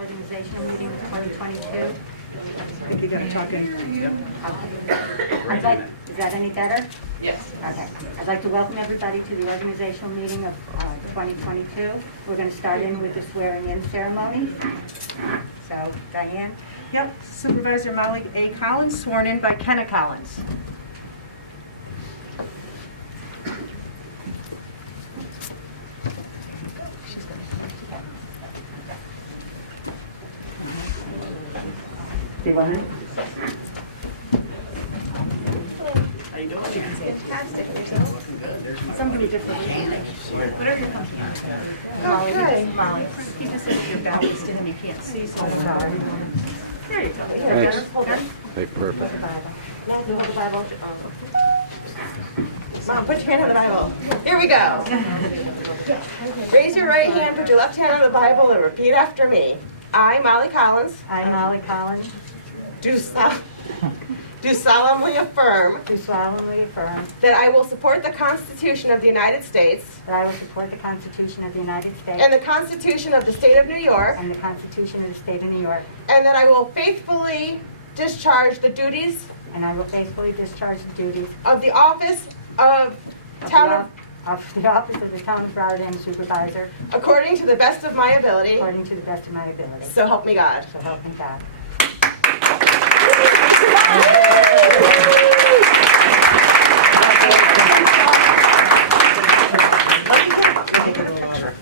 organizational meeting of 2022. I think you got to talk in. Okay. Is that any better? Yes. Okay. I'd like to welcome everybody to the organizational meeting of 2022. We're going to start in with the swearing-in ceremony. So, Diane? Yep, Supervisor Molly A. Collins, sworn in by Kenna Collins. Do you want it? Somebody different. Whatever you're comfortable with. Okay. Molly. He just said your balance to him, you can't see, so I'm sorry. There you go. Thanks. Hold on. Hey, perfect. Hold the Bible. Mom, put your hand on the Bible. Here we go. Raise your right hand, put your left hand on the Bible, and repeat after me. I, Molly Collins, I, Molly Collins, do solemnly affirm do solemnly affirm that I will support the Constitution of the United States that I will support the Constitution of the United States and the Constitution of the State of New York, and the Constitution of the State of New York, and that I will faithfully discharge the duties and I will faithfully discharge the duties of the office of Town of the office of the Town of Rotterdam Supervisor according to the best of my ability, according to the best of my ability. so help me God. So help me God.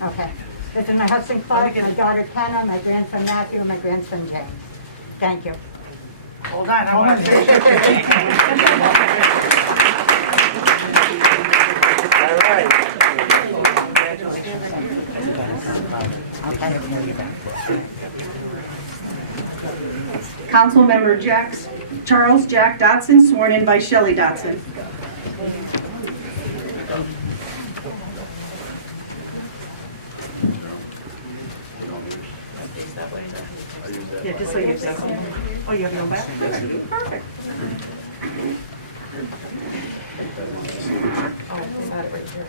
Okay. This is my husband Clark, my daughter Kenna, my grandson Matthew, and my grandson James. Thank you. Hold on, I want to say All right. Councilmember Charles Jack Dotson, sworn in by Shelley Dotson. Yeah, just so you have. Oh, you have your own back? Perfect. Oh, I got it right here.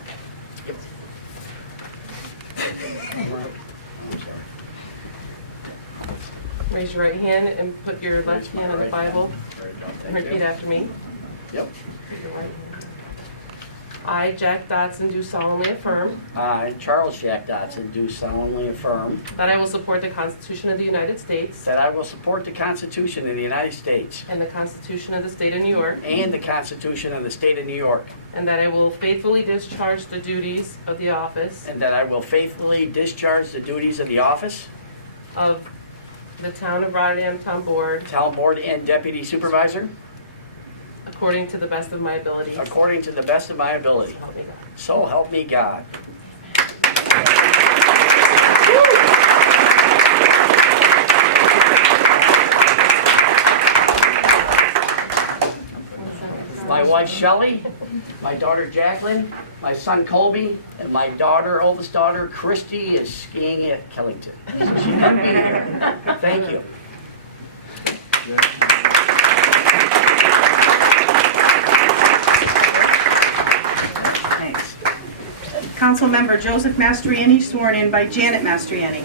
Raise your right hand and put your left hand on the Bible and repeat after me. Yep. Your right hand. I, Jack Dotson, do solemnly affirm I, Charles Jack Dotson, do solemnly affirm that I will support the Constitution of the United States that I will support the Constitution of the United States and the Constitution of the State of New York, and the Constitution of the State of New York, and that I will faithfully discharge the duties of the office and that I will faithfully discharge the duties of the office, of the Town of Rotterdam Town Board Town Board and Deputy Supervisor, according to the best of my ability. according to the best of my ability. So help me God. So help me God. My wife Shelley, my daughter Jacqueline, my son Colby, and my oldest daughter Christy is skiing at Killington. So she couldn't be here. Thank you. Thanks. Councilmember Joseph Mastriani, sworn in by Janet Mastriani.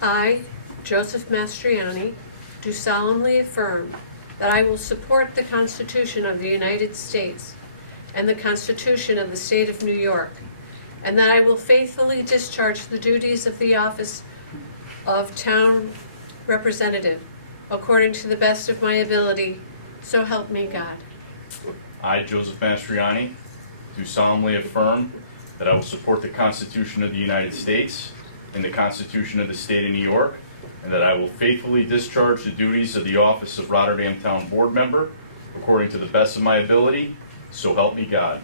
I, Joseph Mastriani, do solemnly affirm that I will support the Constitution of the United States and the Constitution of the State of New York, and that I will faithfully discharge the duties of the office of Town Representative according to the best of my ability, so help me God. I, Joseph Mastriani, do solemnly affirm that I will support the Constitution of the United States and the Constitution of the State of New York, and that I will faithfully discharge the duties of the office of Rotterdam Town Board Member according to the best of my ability, so help me God.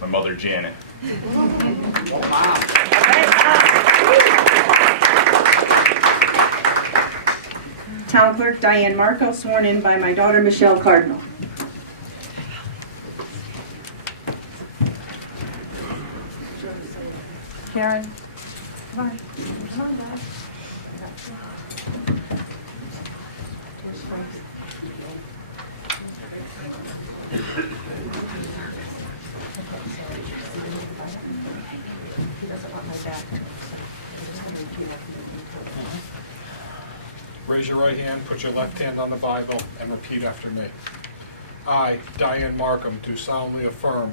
My mother, Janet. Town Clerk Diane Marco, sworn in by my daughter Michelle Cardinal. Karen. Come on. Come on, guys. He doesn't want my back. Raise your right hand, put your left hand on the Bible, and repeat after me. I, Diane Markham, do solemnly affirm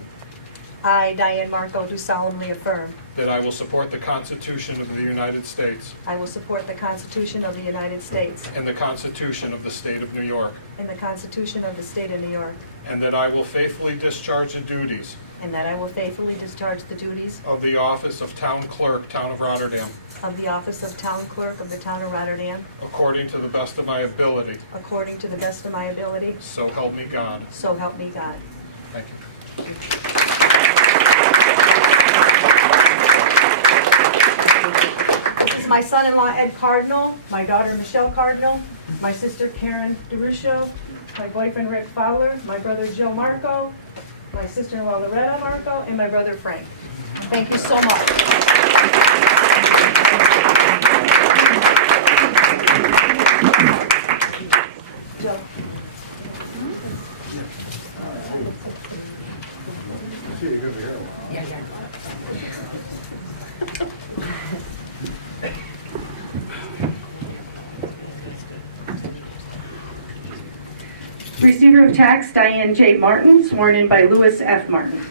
I, Diane Marco, do solemnly affirm that I will support the Constitution of the United States I will support the Constitution of the United States and the Constitution of the State of New York, and the Constitution of the State of New York, and that I will faithfully discharge the duties and that I will faithfully discharge the duties of the office of Town Clerk, Town of Rotterdam, of the office of Town Clerk of the Town of Rotterdam according to the best of my ability. according to the best of my ability, So help me God. so help me God. Thank you. This is my son-in-law Ed Cardinal, my daughter Michelle Cardinal, my sister Karen DeRuscio, my boyfriend Rick Fowler, my brother Joe Marco, my sister-in-law Loretta Marco, and my brother Frank. Thank you so much. Joe. Receiver of tax, Diane J. Martin, sworn in by Louis F. Martin.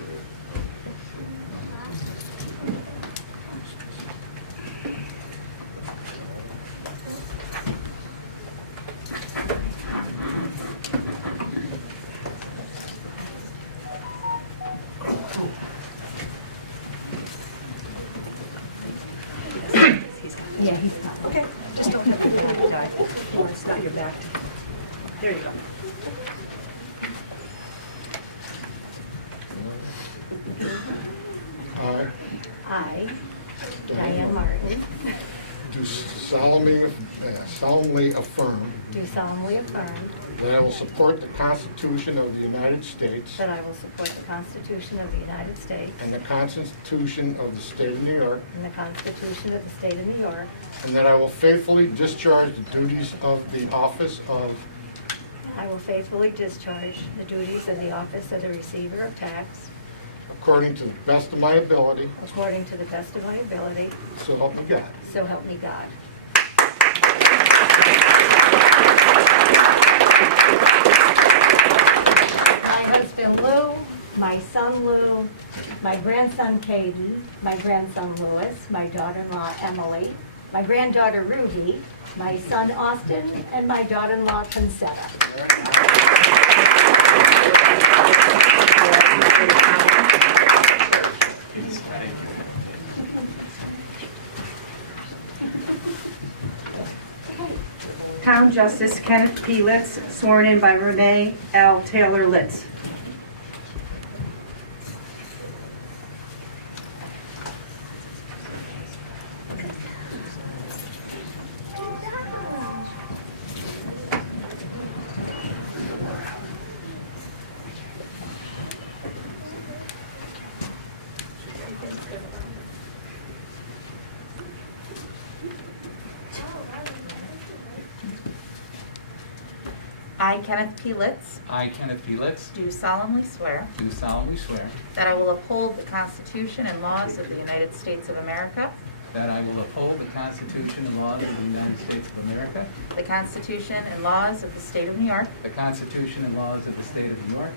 Yeah, he's not. Okay, just don't have your back, guy. No, it's not your back. There you go. I I, Diane Martin, do solemnly affirm Do solemnly affirm that I will support the Constitution of the United States that I will support the Constitution of the United States and the Constitution of the State of New York, and the Constitution of the State of New York. and that I will faithfully discharge the duties of the office of I will faithfully discharge the duties of the office of the Receiver of Tax according to the best of my ability, according to the best of my ability, so help me God. so help me God. My husband Lou, my son Lou, my grandson Caden, my grandson Louis, my daughter-in-law Emily, my granddaughter Ruby, my son Austin, and my daughter-in-law Concetta. Town Justice Kenneth P. Litz, sworn in by Renee L. Taylor Litz. I, Kenneth P. Litz, I, Kenneth P. Litz, do solemnly swear do solemnly swear that I will uphold the Constitution and laws of the United States of America, that I will uphold the Constitution and laws of the United States of America, the Constitution and laws of the State of New York, the Constitution and laws of the State of New York,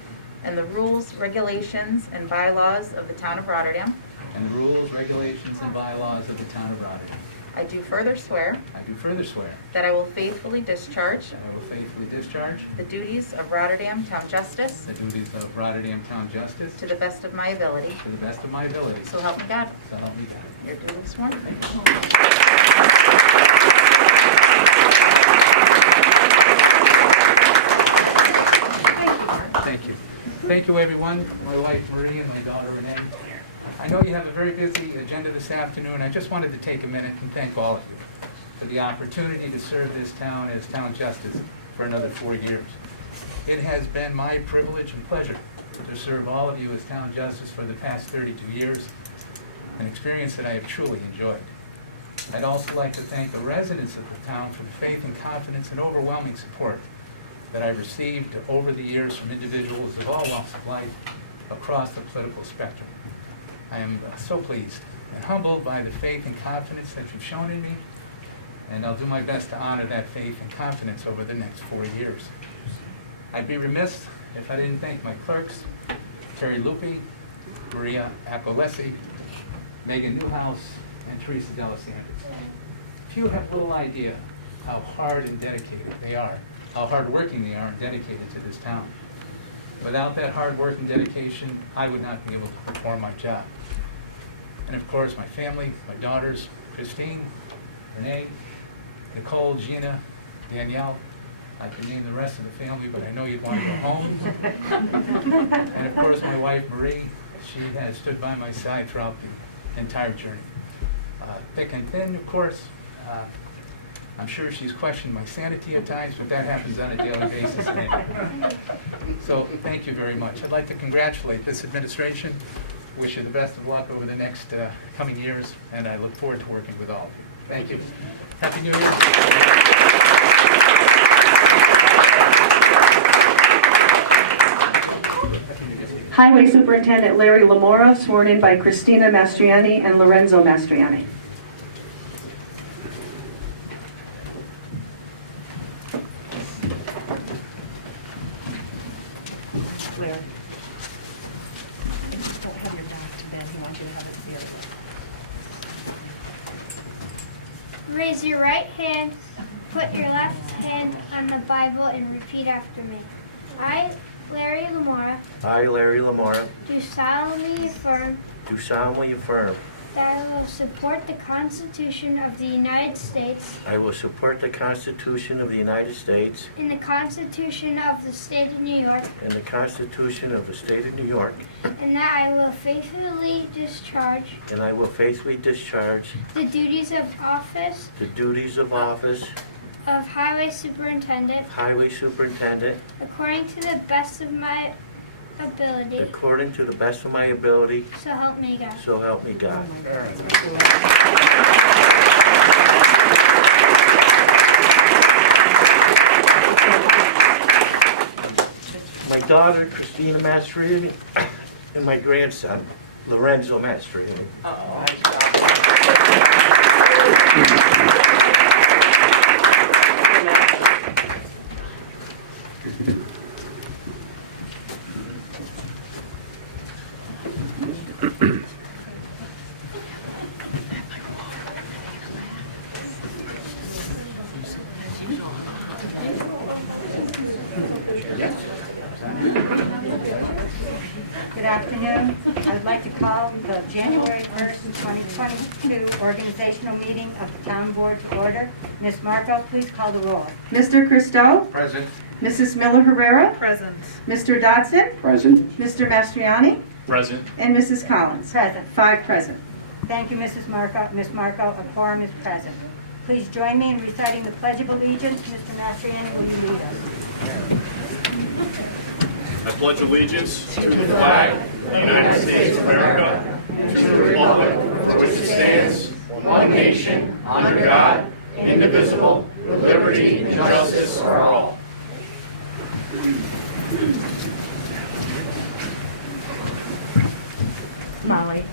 and the rules, regulations, and bylaws of the Town of Rotterdam. and rules, regulations, and bylaws of the Town of Rotterdam. I do further swear I do further swear that I will faithfully discharge that I will faithfully discharge the duties of Rotterdam Town Justice the duties of Rotterdam Town Justice to the best of my ability. to the best of my ability. So help me God. So help me God. You're duly sworn. Thank you. Thank you, everyone. My wife Marie and my daughter Renee. I know you have a very busy agenda this afternoon. I just wanted to take a minute and thank all of you for the opportunity to serve this town as Town Justice for another 4 years. It has been my privilege and pleasure to serve all of you as Town Justice for the past 32 years. an experience that I have truly enjoyed. I'd also like to thank the residents of the town for the faith and confidence and overwhelming support that I've received over the years from individuals of all walks of life across the political spectrum. I am so pleased and humbled by the faith and confidence that you've shown in me, and I'll do my best to honor that faith and confidence over the next 4 years. I'd be remiss if I didn't thank my clerks, Terry Lupi, Maria Acolesi, Megan Newhouse, and Teresa Delasanders. Few have little idea how hard and dedicated they are, how hardworking they are and dedicated to this town. Without that hard work and dedication, I would not be able to perform my job. And of course, my family, my daughters, Christine, Renee, Nicole, Gina, Danielle. I can name the rest of the family, but I know you'd want to go home. And of course, my wife, Marie. She has stood by my side throughout the entire journey. Thick and thin, of course. I'm sure she's questioned my sanity at times, but that happens on a daily basis. So thank you very much. I'd like to congratulate this administration, wish you the best of luck over the next coming years, and I look forward to working with all of you. Thank you. Happy New Year. Highway Superintendent Larry Lamora, sworn in by Christina Mastriani and Lorenzo Mastriani. Larry. Raise your right hand, put your left hand on the Bible, and repeat after me. I, Larry Lamora, I, Larry Lamora, do solemnly affirm do solemnly affirm that I will support the Constitution of the United States I will support the Constitution of the United States and the Constitution of the State of New York, and the Constitution of the State of New York, and that I will faithfully discharge and I will faithfully discharge the duties of office the duties of office of Highway Superintendent Highway Superintendent according to the best of my ability. according to the best of my ability, So help me God. so help me God. My daughter, Christina Mastriani, and my grandson, Lorenzo Mastriani. Good afternoon. I would like to call the January 1st, 2022 organizational meeting of the town board to order. Ms. Marco, please call the roll. Mr. Christo? Present. Mrs. Miller Herrera? Present. Mr. Dodson? Present. Mr. Mastriani? Present. And Mrs. Collins? Present. 5 present. Thank you, Mrs. Marco. Ms. Marco, a quorum is present. Please join me in reciting the Pledge of Allegiance. Mr. Mastriani, will you lead us? I pledge allegiance to the flag of the United States of America and to the republic for which it stands, one nation, under God, indivisible, with liberty and justice for all. Molly.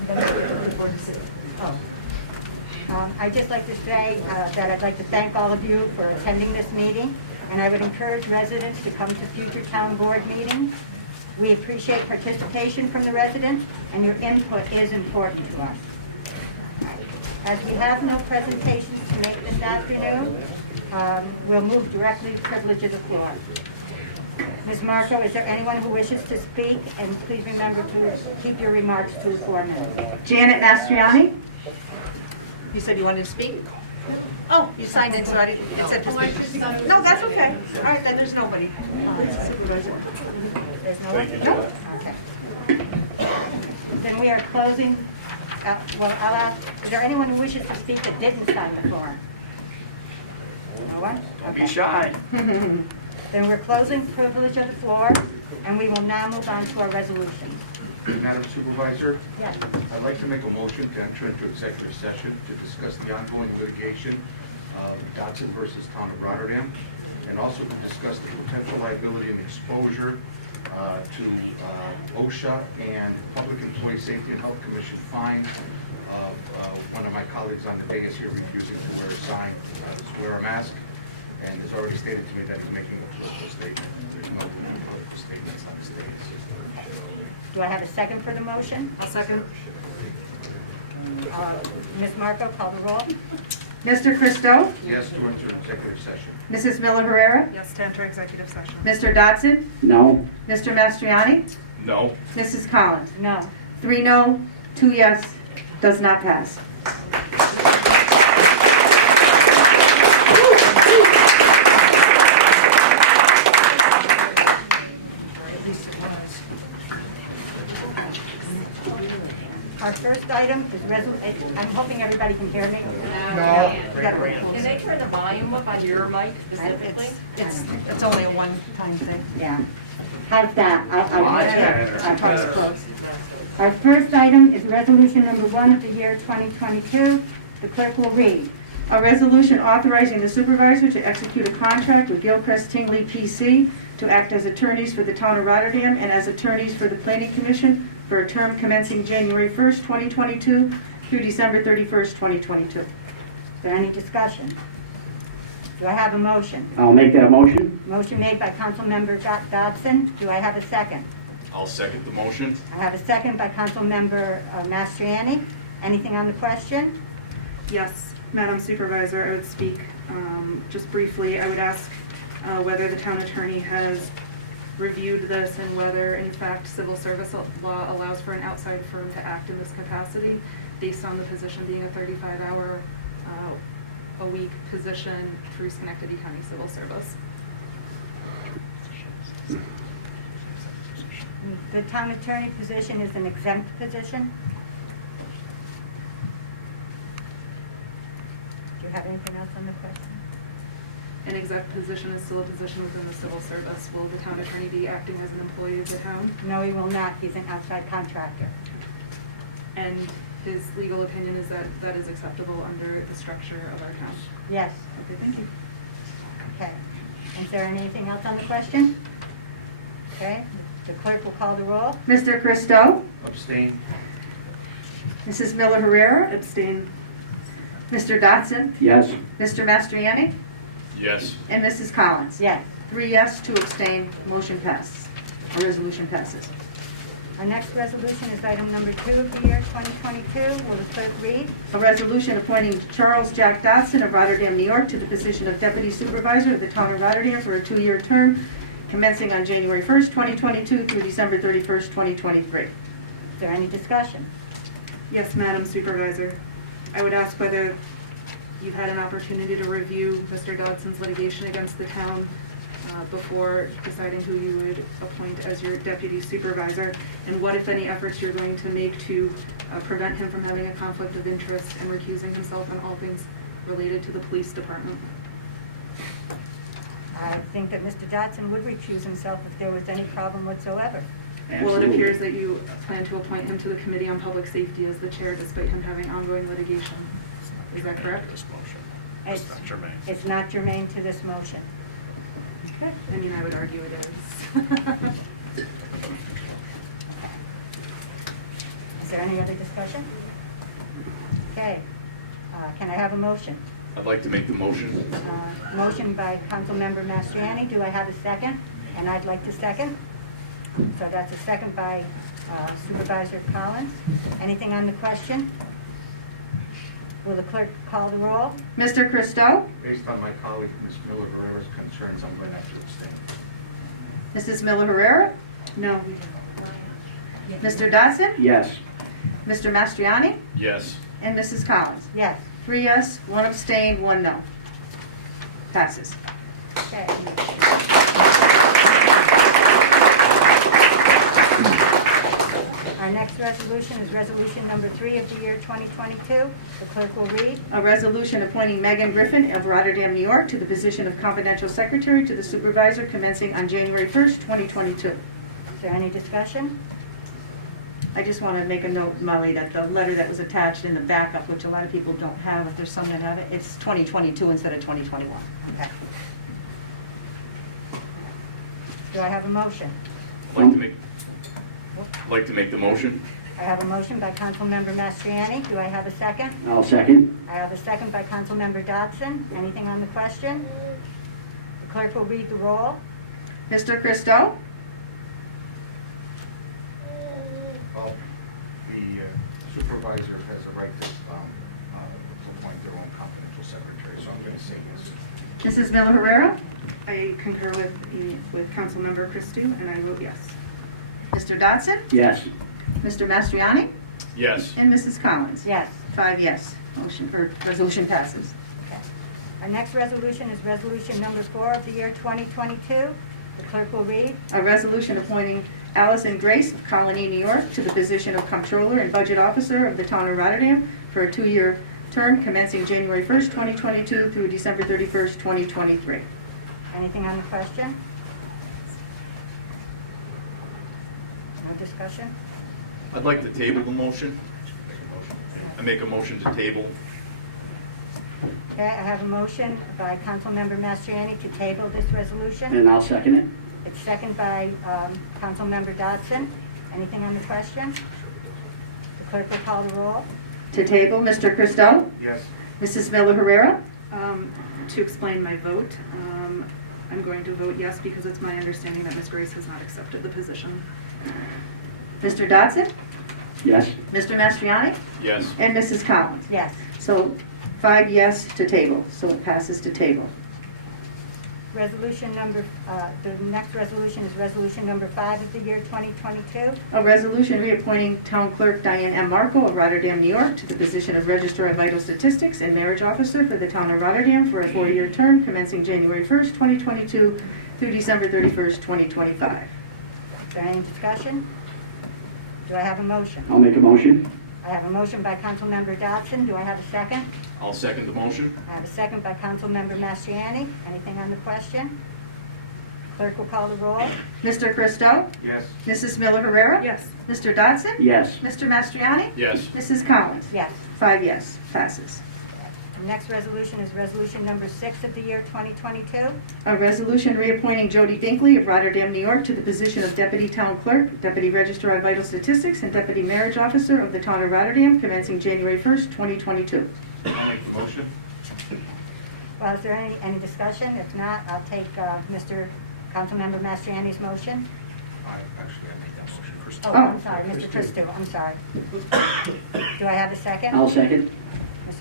I'd just like to say that I'd like to thank all of you for attending this meeting, and I would encourage residents to come to future town board meetings. We appreciate participation from the residents, and your input is important to us. As we have no presentations to make this afternoon, we'll move directly to privilege of the floor. Ms. Marco, is there anyone who wishes to speak? And please remember to keep your remarks to 4 minutes. Janet Mastriani? You said you wanted to speak? Oh, you signed in, so I didn't, it said to speak. No, that's okay. All right, then there's nobody. There's no one? No? Okay. Then we are closing, well, I'll ask, is there anyone who wishes to speak that didn't sign the form? No one? Don't be Okay. shy. Then we're closing privilege of the floor, and we will now move on to our resolutions. Madam Supervisor, Yes. I'd like to make a motion to enter into executive session to discuss the ongoing litigation of Dotson versus Town of Rotterdam, and also to discuss the potential liability and exposure to OSHA and Public Employee Safety and Health Commission fine of one of my colleagues on the dais here refusing to wear a sign, to wear a mask, and it's already stated to me that he's making a political statement. There's no political statements on the stage. Do I have a second for the motion? I'll second. Ms. Marco, call the roll. Mr. Christo? Yes to enter executive session. Mrs. Miller Herrera? Yes, to enter executive session. Mr. Dodson? No. Mr. Mastriani? No. Mrs. Collins? No. 3 no, 2 yes, does not pass. Our first item is I'm hoping everybody can hear me. No. Can they turn the volume up on your mic specifically? It's only a one-time thing. Yeah. How's that? Much Our voice close. Our first item is resolution number 1 of the year 2022. The clerk will read. A resolution authorizing the supervisor to execute a contract with Gilchrist Tingley PC to act as attorneys for the town of Rotterdam and as attorneys for the Planning Commission for a term commencing January 1st, 2022 through December 31st, 2022. Is there any discussion? Do I have a motion? I'll make that motion. Motion made by Councilmember Dodson. Do I have a second? I'll second the motion. I have a second by Councilmember Mastriani. Anything on the question? Yes, Madam Supervisor, I would speak just briefly. I would ask whether the town attorney has reviewed this and whether, in fact, civil service law allows for an outside firm to act in this capacity based on the position being a 35-hour a week position through Schenectady County Civil Service. The town attorney position is an exempt position. Do you have anything else on the question? An exempt position is still a position within the civil service. Will the town attorney be acting as an employee of the town? No, he will not. He's an outside contractor. And his legal opinion is that that is acceptable under the structure of our town. Yes. Okay, thank you. Okay. Is there anything else on the question? Okay. The clerk will call the roll. Mr. Christo? Abstain. Mrs. Miller Herrera? Abstain. Mr. Dodson? Yes. Mr. Mastriani? Yes. And Mrs. Collins? Yes. 3 yes, 2 abstain, motion passes. Our resolution passes. Our next resolution is item number 2 of the year 2022. Will the clerk read? A resolution appointing Charles Jack Dodson of Rotterdam, New York to the position of Deputy Supervisor of the Town of Rotterdam for a 2-year term commencing on January 1st, 2022 through December 31st, 2023. Is there any discussion? Yes, Madam Supervisor. I would ask whether you've had an opportunity to review Mr. Dodson's litigation against the town before deciding who you would appoint as your deputy supervisor, and what, if any, efforts you're going to make to prevent him from having a conflict of interest and recusing himself on all things related to the police department. I think that Mr. Dodson would recuse himself if there was any problem whatsoever. Well, it appears that you plan to appoint him to the Committee on Public Safety as the chair despite him having ongoing litigation. Is that correct? It's not germane to this motion. Okay. I mean, I would argue it is. Is there any other discussion? Okay. Can I have a motion? I'd like to make the motion. Motion by Councilmember Mastriani. Do I have a second? And I'd like to second. So that's a second by Supervisor Collins. Anything on the question? Will the clerk call the roll? Mr. Christo? Based on my colleague, Ms. Miller Herrera's concerns, I'm going to have to abstain. Mrs. Miller Herrera? No. Mr. Dodson? Yes. Mr. Mastriani? Yes. And Mrs. Collins? Yes. 3 yes, 1 abstain, 1 no. Passes. Okay. Our next resolution is resolution number 3 of the year 2022. The clerk will read. A resolution appointing Megan Griffin of Rotterdam, New York to the position of confidential secretary to the supervisor commencing on January 1st, 2022. Is there any discussion? I just want to make a note, Molly, that the letter that was attached in the backup, which a lot of people don't have, if there's some that have it, it's 2022 instead of 2021. Okay. Do I have a motion? I'd like to make the motion. I have a motion by Councilmember Mastriani. Do I have a second? I'll second. I have a second by Councilmember Dodson. Anything on the question? The clerk will read the roll. Mr. Christo? Well, the supervisor has a right to appoint their own confidential secretary, so I'm going to say yes. Mrs. Miller Herrera? I concur with Councilmember Christou, and I vote yes. Mr. Dodson? Yes. Mr. Mastriani? Yes. And Mrs. Collins? Yes. 5 yes. Resolution passes. Okay. Our next resolution is resolution number 4 of the year 2022. The clerk will read. A resolution appointing Allison Grace of Colony, New York, to the position of Comptroller and Budget Officer of the Town of Rotterdam for a 2-year term commencing January 1st, 2022 through December 31st, 2023. Anything on the question? No discussion? I'd like to table the motion. I make a motion to table. Okay, I have a motion by Councilmember Mastriani to table this resolution. And I'll second it. It's second by Councilmember Dodson. Anything on the question? The clerk will call the roll. To table, Mr. Christo? Yes. Mrs. Miller Herrera? To explain my vote, I'm going to vote yes because it's my understanding that Ms. Grace has not accepted the position. Mr. Dodson? Yes. Mr. Mastriani? Yes. And Mrs. Collins? Yes. So 5 yes to table, so it passes to table. Resolution number, the next resolution is resolution number 5 of the year 2022. A resolution reappointing Town Clerk Diane M. Marco of Rotterdam, New York, to the position of Registrar of Vital Statistics and Marriage Officer for the Town of Rotterdam for a 4-year term commencing January 1st, 2022 through December 31st, 2025. Is there any discussion? Do I have a motion? I'll make a motion. I have a motion by Councilmember Dodson. Do I have a second? I'll second the motion. I have a second by Councilmember Mastriani. Anything on the question? Clerk will call the roll. Mr. Christo? Yes. Mrs. Miller Herrera? Yes. Mr. Dodson? Yes. Mr. Mastriani? Yes. Mrs. Collins? Yes. 5 yes, passes. The next resolution is resolution number 6 of the year 2022. A resolution reappointing Jody Dinkley of Rotterdam, New York, to the position of Deputy Town Clerk, Deputy Registrar of Vital Statistics, and Deputy Marriage Officer of the Town of Rotterdam commencing January 1st, 2022. I'll make the motion. Well, is there any discussion? If not, I'll take Mr. Councilmember Mastriani's motion. I made that motion. Chris. Oh, I'm sorry, Mr. Christou, I'm sorry. Do I have a second? I'll second.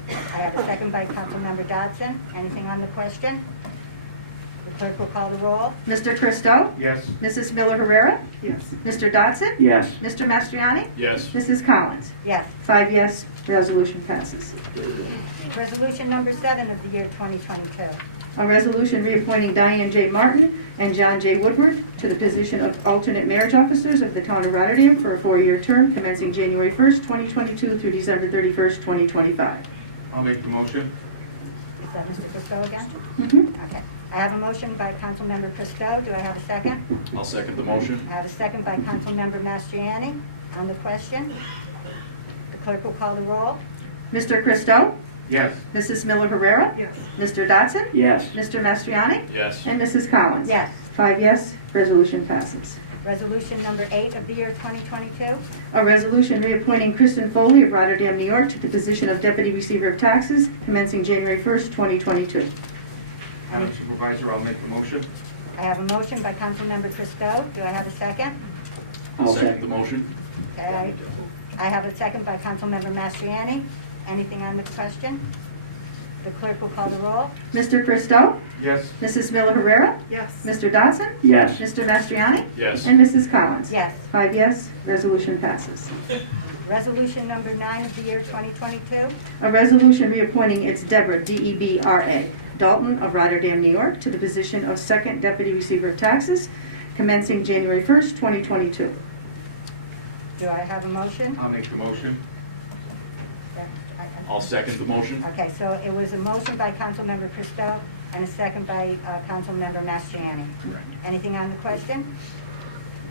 I have a second by Councilmember Dodson. Anything on the question? The clerk will call the roll. Mr. Christo? Yes. Mrs. Miller Herrera? Yes. Mr. Dodson? Yes. Mr. Mastriani? Yes. Mrs. Collins? Yes. 5 yes, resolution passes. Resolution number 7 of the year 2022. A resolution reappointing Diane J. Martin and John J. Woodward to the position of alternate marriage officers of the Town of Rotterdam for a 4-year term commencing January 1st, 2022 through December 31st, 2025. I'll make the motion. Is that Mr. Christou again? Mhm. Okay. I have a motion by Councilmember Christou. Do I have a second? I'll second the motion. I have a second by Councilmember Mastriani. On the question, the clerk will call the roll. Mr. Christo? Yes. Mrs. Miller Herrera? Yes. Mr. Dodson? Yes. Mr. Mastriani? Yes. And Mrs. Collins? Yes. 5 yes, resolution passes. Resolution number 8 of the year 2022. A resolution reappointing Kristen Foley of Rotterdam, New York to the position of Deputy Receiver of Taxes commencing January 1st, 2022. Madam Supervisor, I'll make the motion. I have a motion by Councilmember Christou. Do I have a second? I'll Second the motion. Okay. I have a second by Councilmember Mastriani. Anything on the question? The clerk will call the roll. Mr. Christo? Yes. Mrs. Miller Herrera? Yes. Mr. Dodson? Yes. Mr. Mastriani? Yes. And Mrs. Collins? Yes. 5 yes, resolution passes. Resolution number 9 of the year 2022. A resolution reappointing its Deborah, D-E-B-R-A, Dalton of Rotterdam, New York, to the position of Second Deputy Receiver of Taxes commencing January 1st, 2022. Do I have a motion? I'll make the motion. I'll second the motion. Okay, so it was a motion by Councilmember Christou and a second by Councilmember Mastriani. Anything on the question?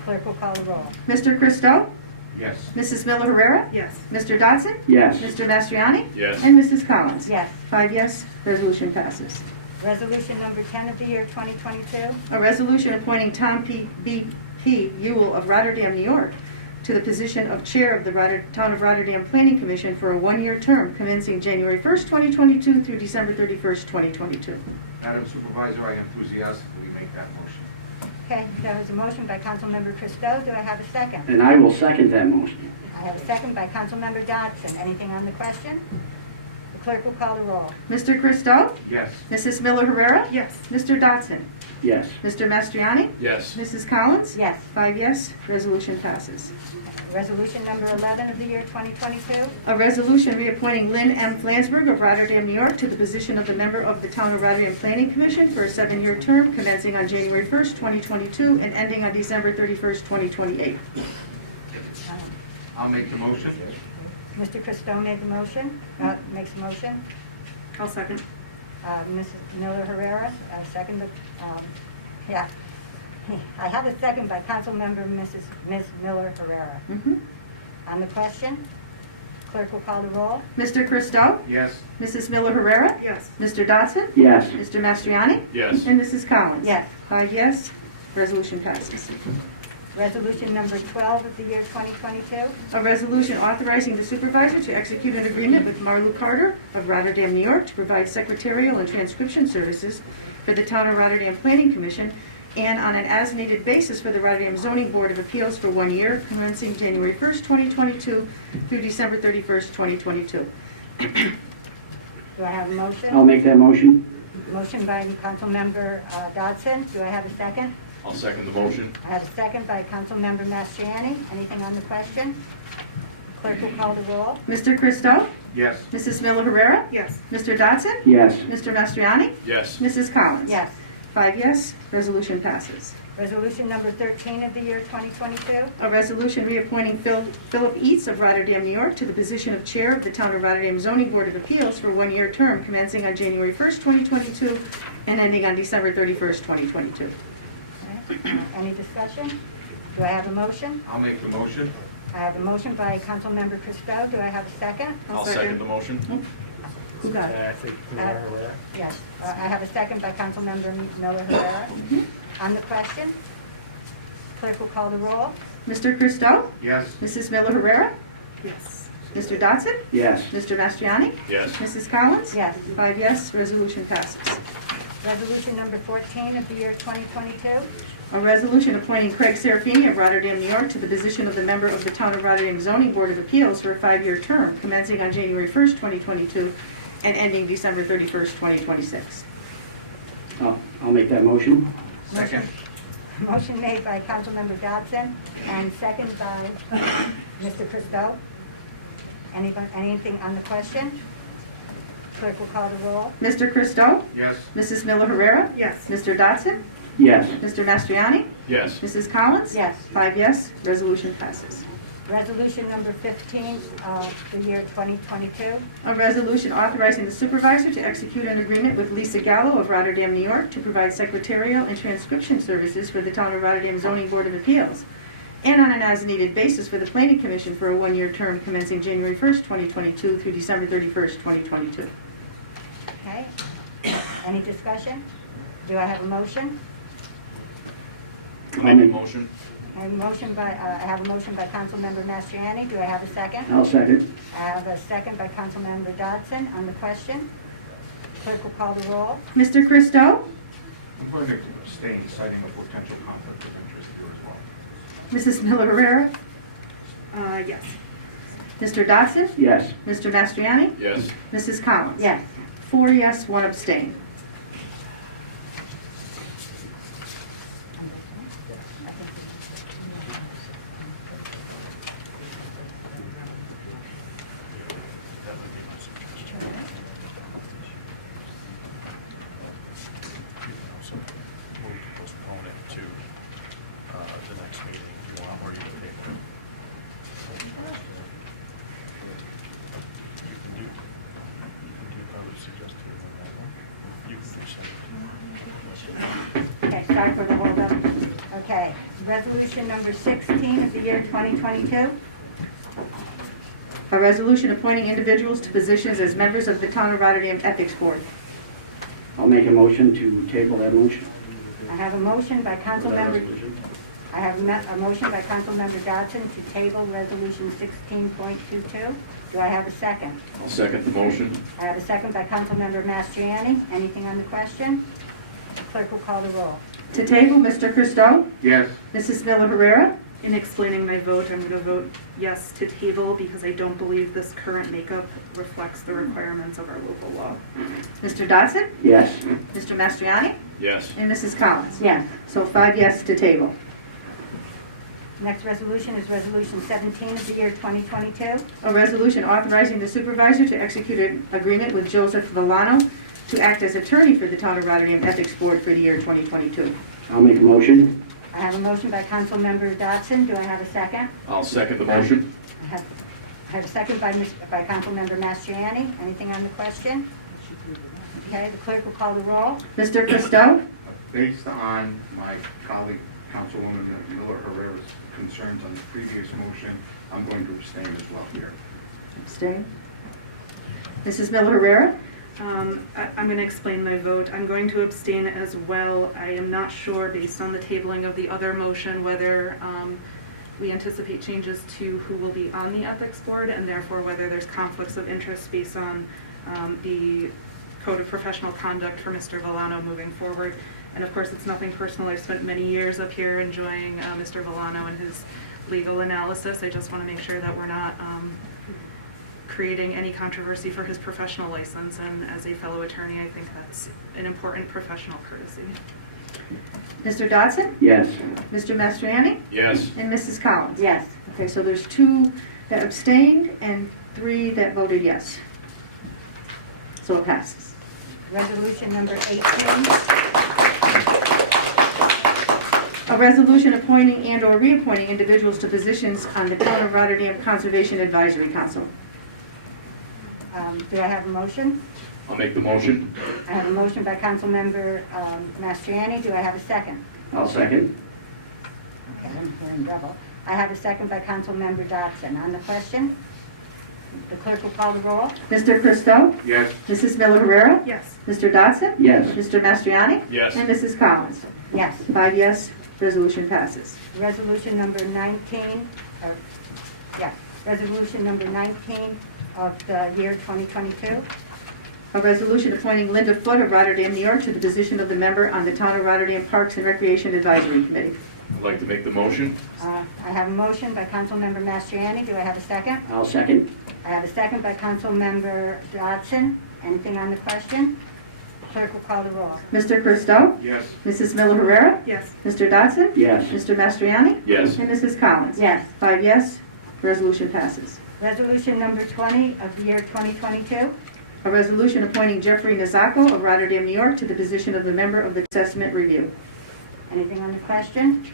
Clerk will call the roll. Mr. Christo? Yes. Mrs. Miller Herrera? Yes. Mr. Dodson? Yes. Mr. Mastriani? Yes. And Mrs. Collins? Yes. 5 yes, resolution passes. Resolution number 10 of the year 2022. A resolution appointing Tom B.P. Ewell of Rotterdam, New York, to the position of Chair of the Town of Rotterdam Planning Commission for a one-year term commencing January 1st, 2022 through December 31st, 2022. Madam Supervisor, I enthusiastically make that motion. Okay, there is a motion by Councilmember Christo. Do I have a second? And I will second that motion. I have a second by Councilmember Dodson. Anything on the question? The clerk will call the roll. Mr. Christo? Yes. Mrs. Miller Herrera? Yes. Mr. Dodson? Yes. Mr. Mastriani? Yes. Mrs. Collins? Yes. 5 yes, resolution passes. Resolution number 11 of the year 2022. A resolution reappointing Lynn M. Flansburgh of Rotterdam, New York, to the position of the member of the Town of Rotterdam Planning Commission for a 7-year term commencing on January 1st, 2022 and ending on December 31st, 2028. I'll make the motion. Mr. Christo made the motion, makes the motion. I'll second. Mrs. Miller Herrera, second. Yeah. I have a second by Councilmember Ms. Miller Herrera. On the question, clerk will call the roll. Mr. Christo? Yes. Mrs. Miller Herrera? Yes. Mr. Dodson? Yes. Mr. Mastriani? Yes. And Mrs. Collins? Yes. 5 yes, resolution passes. Resolution number 12 of the year 2022. A resolution authorizing the supervisor to execute an agreement with Marlu Carter of Rotterdam, New York, to provide secretarial and transcription services for the Town of Rotterdam Planning Commission and on an as-needed basis for the Rotterdam Zoning Board of Appeals for 1 year, commencing January 1st, 2022 through December 31st, 2022. Do I have a motion? I'll make that motion. Motion by Councilmember Dodson. Do I have a second? I'll second the motion. I have a second by Councilmember Mastriani. Anything on the question? Clerk will call the roll. Mr. Christo? Yes. Mrs. Miller Herrera? Yes. Mr. Dodson? Yes. Mr. Mastriani? Yes. Mrs. Collins? Yes. 5 yes, resolution passes. Resolution number 13 of the year 2022. A resolution reappointing Philip Eats of Rotterdam, New York, to the position of Chair of the Town of Rotterdam Zoning Board of Appeals for a 1-year term commencing on January 1st, 2022 and ending on December 31st, 2022. Any discussion? Do I have a motion? I'll make the motion. I have a motion by Councilmember Christo. Do I have a second? I'll second the motion. Who got it? Yes. I have a second by Councilmember Miller Herrera. On the question, clerk will call the roll. Mr. Christo? Yes. Mrs. Miller Herrera? Yes. Mr. Dodson? Yes. Mr. Mastriani? Yes. Mrs. Collins? Yes. 5 yes, resolution passes. Resolution number 14 of the year 2022. A resolution appointing Craig Serafini of Rotterdam, New York, to the position of the member of the Town of Rotterdam Zoning Board of Appeals for a 5-year term commencing on January 1st, 2022 and ending December 31st, 2026. I'll make that motion. Second. Motion made by Councilmember Dodson and second by Mr. Christo. Anything on the question? Clerk will call the roll. Mr. Christo? Yes. Mrs. Miller Herrera? Yes. Mr. Dodson? Yes. Mr. Mastriani? Yes. Mrs. Collins? Yes. 5 yes, resolution passes. Resolution number 15 of the year 2022. A resolution authorizing the supervisor to execute an agreement with Lisa Gallo of Rotterdam, New York, to provide secretarial and transcription services for the Town of Rotterdam Zoning Board of Appeals, and on an as-needed basis for the Planning Commission for a 1-year term commencing January 1st, 2022 through December 31st, 2022. Okay. Any discussion? Do I have a motion? I'll make the motion. I have a motion by Councilmember Mastriani. Do I have a second? I'll second. I have a second by Councilmember Dodson on the question. Clerk will call the roll. Mr. Christo? I'm going to abstain, citing a potential conflict of interest here as well. Mrs. Miller Herrera? Yes. Mr. Dodson? Yes. Mr. Mastriani? Yes. Mrs. Collins? Yes. 4 yes, 1 abstain. So move to postpone it to the next meeting if you want, or you can table it. You can do, I would suggest tabling that one. You can do 17. Okay, sorry for the hold up. Okay, resolution number 16 of the year 2022. A resolution appointing individuals to positions as members of the Town of Rotterdam Ethics Board. I'll make a motion to table that motion. I have a motion by Councilmember, a motion by Councilmember Dodson to table Resolution 16.22. Do I have a second? I'll second the motion. I have a second by Councilmember Mastriani. Anything on the question? The clerk will call the roll. To table, Mr. Christou? Yes. Mrs. Miller Herrera? In explaining my vote, I'm going to vote yes to table because I don't believe this current makeup reflects the requirements of our local law. Mr. Dodson? Yes. Mr. Mastriani? Yes. And Mrs. Collins? Yes. So 5 yes to table. Next resolution is Resolution 17 of the year 2022. A resolution authorizing the supervisor to execute an agreement with Joseph Villano to act as attorney for the Town of Rotterdam Ethics Board for the year 2022. I'll make a motion. I have a motion by Councilmember Dodson. Do I have a second? I'll second the motion. I have a second by Councilmember Mastriani. Anything on the question? Okay, the clerk will call the roll. Mr. Christou? Based on my colleague, Councilwoman Miller Herrera's concerns on the previous motion, I'm going to abstain as well here. Abstain. Mrs. Miller Herrera? I'm going to explain my vote. I'm going to abstain as well. I am not sure, based on the tabling of the other motion, whether we anticipate changes to who will be on the ethics board, and therefore whether there's conflicts of interest based on the code of professional conduct for Mr. Villano moving forward. And of course, it's nothing personal. I've spent many years up here enjoying Mr. Villano and his legal analysis. I just want to make sure that we're not creating any controversy for his professional license, and as a fellow attorney, I think that's an important professional courtesy. Mr. Dodson? Yes. Mr. Mastriani? Yes. And Mrs. Collins? Yes. Okay, so there's 2 that abstained and 3 that voted yes. So it passes. Resolution number 18. A resolution appointing and/or reappointing individuals to positions on the Town of Rotterdam Conservation Advisory Council. Do I have a motion? I'll make the motion. I have a motion by Councilmember Mastriani. Do I have a second? I'll second. Okay, I'm hearing double. I have a second by Councilmember Dodson. On the question, the clerk will call the roll. Mr. Christou? Yes. Mrs. Miller Herrera? Yes. Mr. Dodson? Yes. Mr. Mastriani? Yes. And Mrs. Collins? Yes. 5 yes, resolution passes. Resolution number 19, resolution number 19 of the year 2022. A resolution appointing Linda Foote of Rotterdam, New York to the position of the member on the Town of Rotterdam Parks and Recreation Advisory Committee. I'd like to make the motion. I have a motion by Councilmember Mastriani. Do I have a second? I'll second. I have a second by Councilmember Dodson. Anything on the question? Clerk will call the roll. Mr. Christou? Yes. Mrs. Miller Herrera? Yes. Mr. Dodson? Yes. Mr. Mastriani? Yes. And Mrs. Collins? Yes. 5 yes, resolution passes. Resolution number 20 of the year 2022. A resolution appointing Jeffrey Nazako of Rotterdam, New York to the position of the member of the Assessment Review. Anything on the question?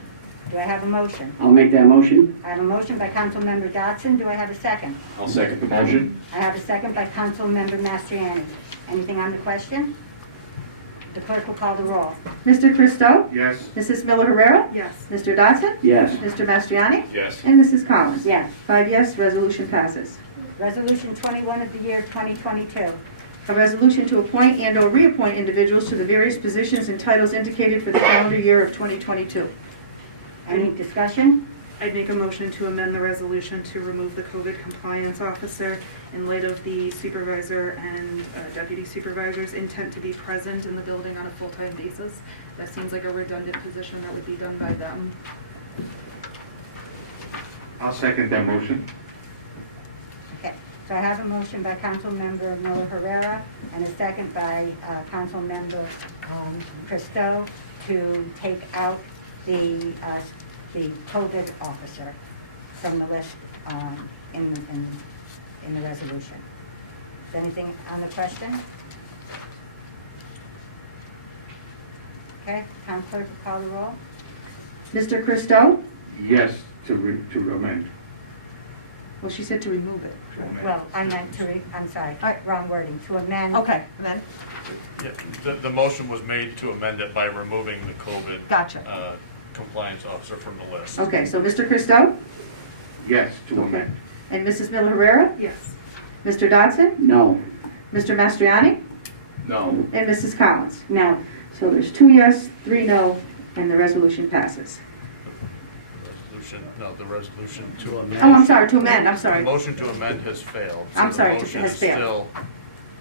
Do I have a motion? I'll make that motion. I have a motion by Councilmember Dodson. Do I have a second? I'll second the motion. I have a second by Councilmember Mastriani. Anything on the question? The clerk will call the roll. Mr. Christou? Yes. Mrs. Miller Herrera? Yes. Mr. Dodson? Yes. Mr. Mastriani? Yes. And Mrs. Collins? Yes. 5 yes, resolution passes. Resolution 21 of the year 2022. A resolution to appoint and/or reappoint individuals to the various positions and titles indicated for the calendar year of 2022. Any discussion? I'd make a motion to amend the resolution to remove the COVID compliance officer in light of the supervisor and deputy supervisor's intent to be present in the building on a full-time basis. That seems like a redundant position that would be done by them. I'll second that motion. Okay, so I have a motion by Councilmember Miller Herrera and a second by Councilmember Christou to take out the COVID officer from the list in the resolution. Is anything on the question? Okay, town clerk will call the roll. Mr. Christou? Yes, to amend. Well, she said to remove it. Well, I meant I'm sorry, wrong wording, to amend. Okay, then, Yeah, the motion was made to amend it by removing the COVID gotcha. compliance officer from the list. Okay, so Mr. Christou? Yes, to Okay. amend. And Mrs. Miller Herrera? Yes. Mr. Dodson? No. Mr. Mastriani? No. And Mrs. Collins? No. So there's 2 yes, 3 no, and the resolution passes. The resolution to Oh, I'm sorry, to amend, I'm The sorry. motion to amend has failed. So I'm the sorry, motion has is failed. still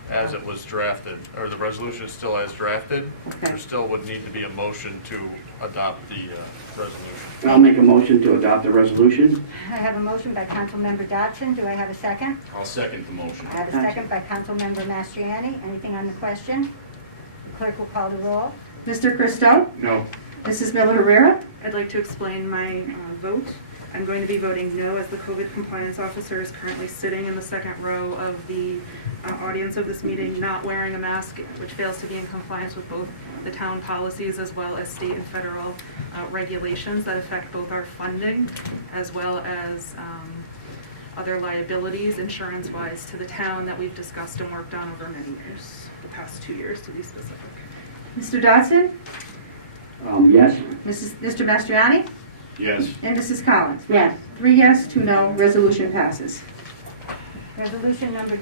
as it was drafted, or the resolution is still as drafted. Okay. There still would need to be a motion to adopt the resolution. I'll make a motion to adopt the resolution. I have a motion by Councilmember Dodson. Do I have a second? I'll second the motion. I have a second by Councilmember Mastriani. Anything on the question? The clerk will call the roll. Mr. Christo? No. Mrs. Miller Herrera? I'd like to explain my vote. I'm going to be voting no, as the COVID compliance officer is currently sitting in the second row of the audience of this meeting, not wearing a mask, which fails to be in compliance with both the town policies as well as state and federal regulations that affect both our funding as well as other liabilities, insurance-wise, to the town that we've discussed and worked on over many years, the past 2 years to be specific. Mr. Dodson? Yes. Mr. Mastriani? Yes. And Mrs. Collins? Yes. 3 yes, 2 no, resolution passes. Resolution number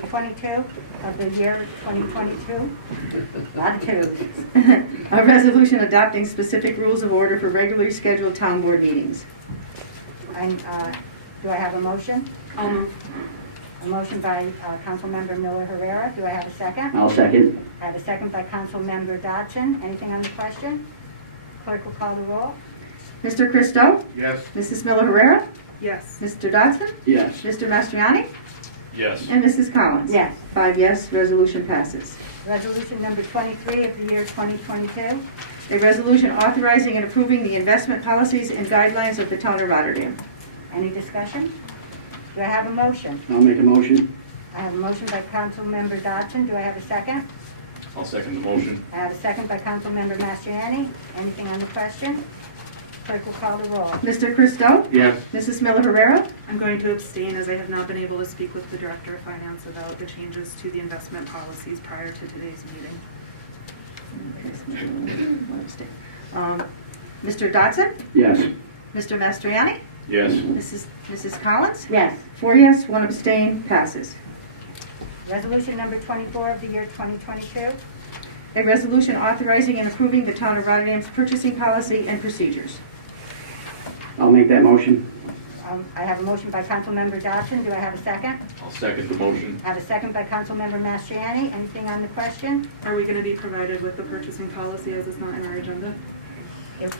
22 of the year 2022. Lot of twos. A resolution adopting specific rules of order for regularly scheduled town board meetings. And, do I have a motion? I'll move. A motion by Councilmember Miller Herrera. Do I have a second? I'll second. I have a second by Councilmember Dodson. Anything on the question? Clerk will call the roll. Mr. Christo? Yes. Mrs. Miller Herrera? Yes. Mr. Dodson? Yes. Mr. Mastriani? Yes. And Mrs. Collins? Yes. 5 yes, resolution passes. Resolution number 23 of the year 2022. A resolution authorizing and approving the investment policies and guidelines of the town of Rotterdam. Any discussion? Do I have a motion? I'll make a motion. I have a motion by Councilmember Dodson. Do I have a second? I'll second the motion. I have a second by Councilmember Mastriani. Anything on the question? Clerk will call the roll. Mr. Christo? Yes. Mrs. Miller Herrera? I'm going to abstain as I have not been able to speak with the Director of Finance about the changes to the investment policies prior to today's meeting. Mr. Dodson? Yes. Mr. Mastriani? Yes. Mrs. Collins? Yes. 4 yes, 1 abstain, passes. Resolution number 24 of the year 2022. A resolution authorizing and approving the town of Rotterdam's purchasing policy and procedures. I'll make that motion. I have a motion by Councilmember Dodson. Do I have a second? I'll second the motion. I have a second by Councilmember Mastriani. Anything on the question? Are we going to be provided with the purchasing policy as it's not in our agenda? It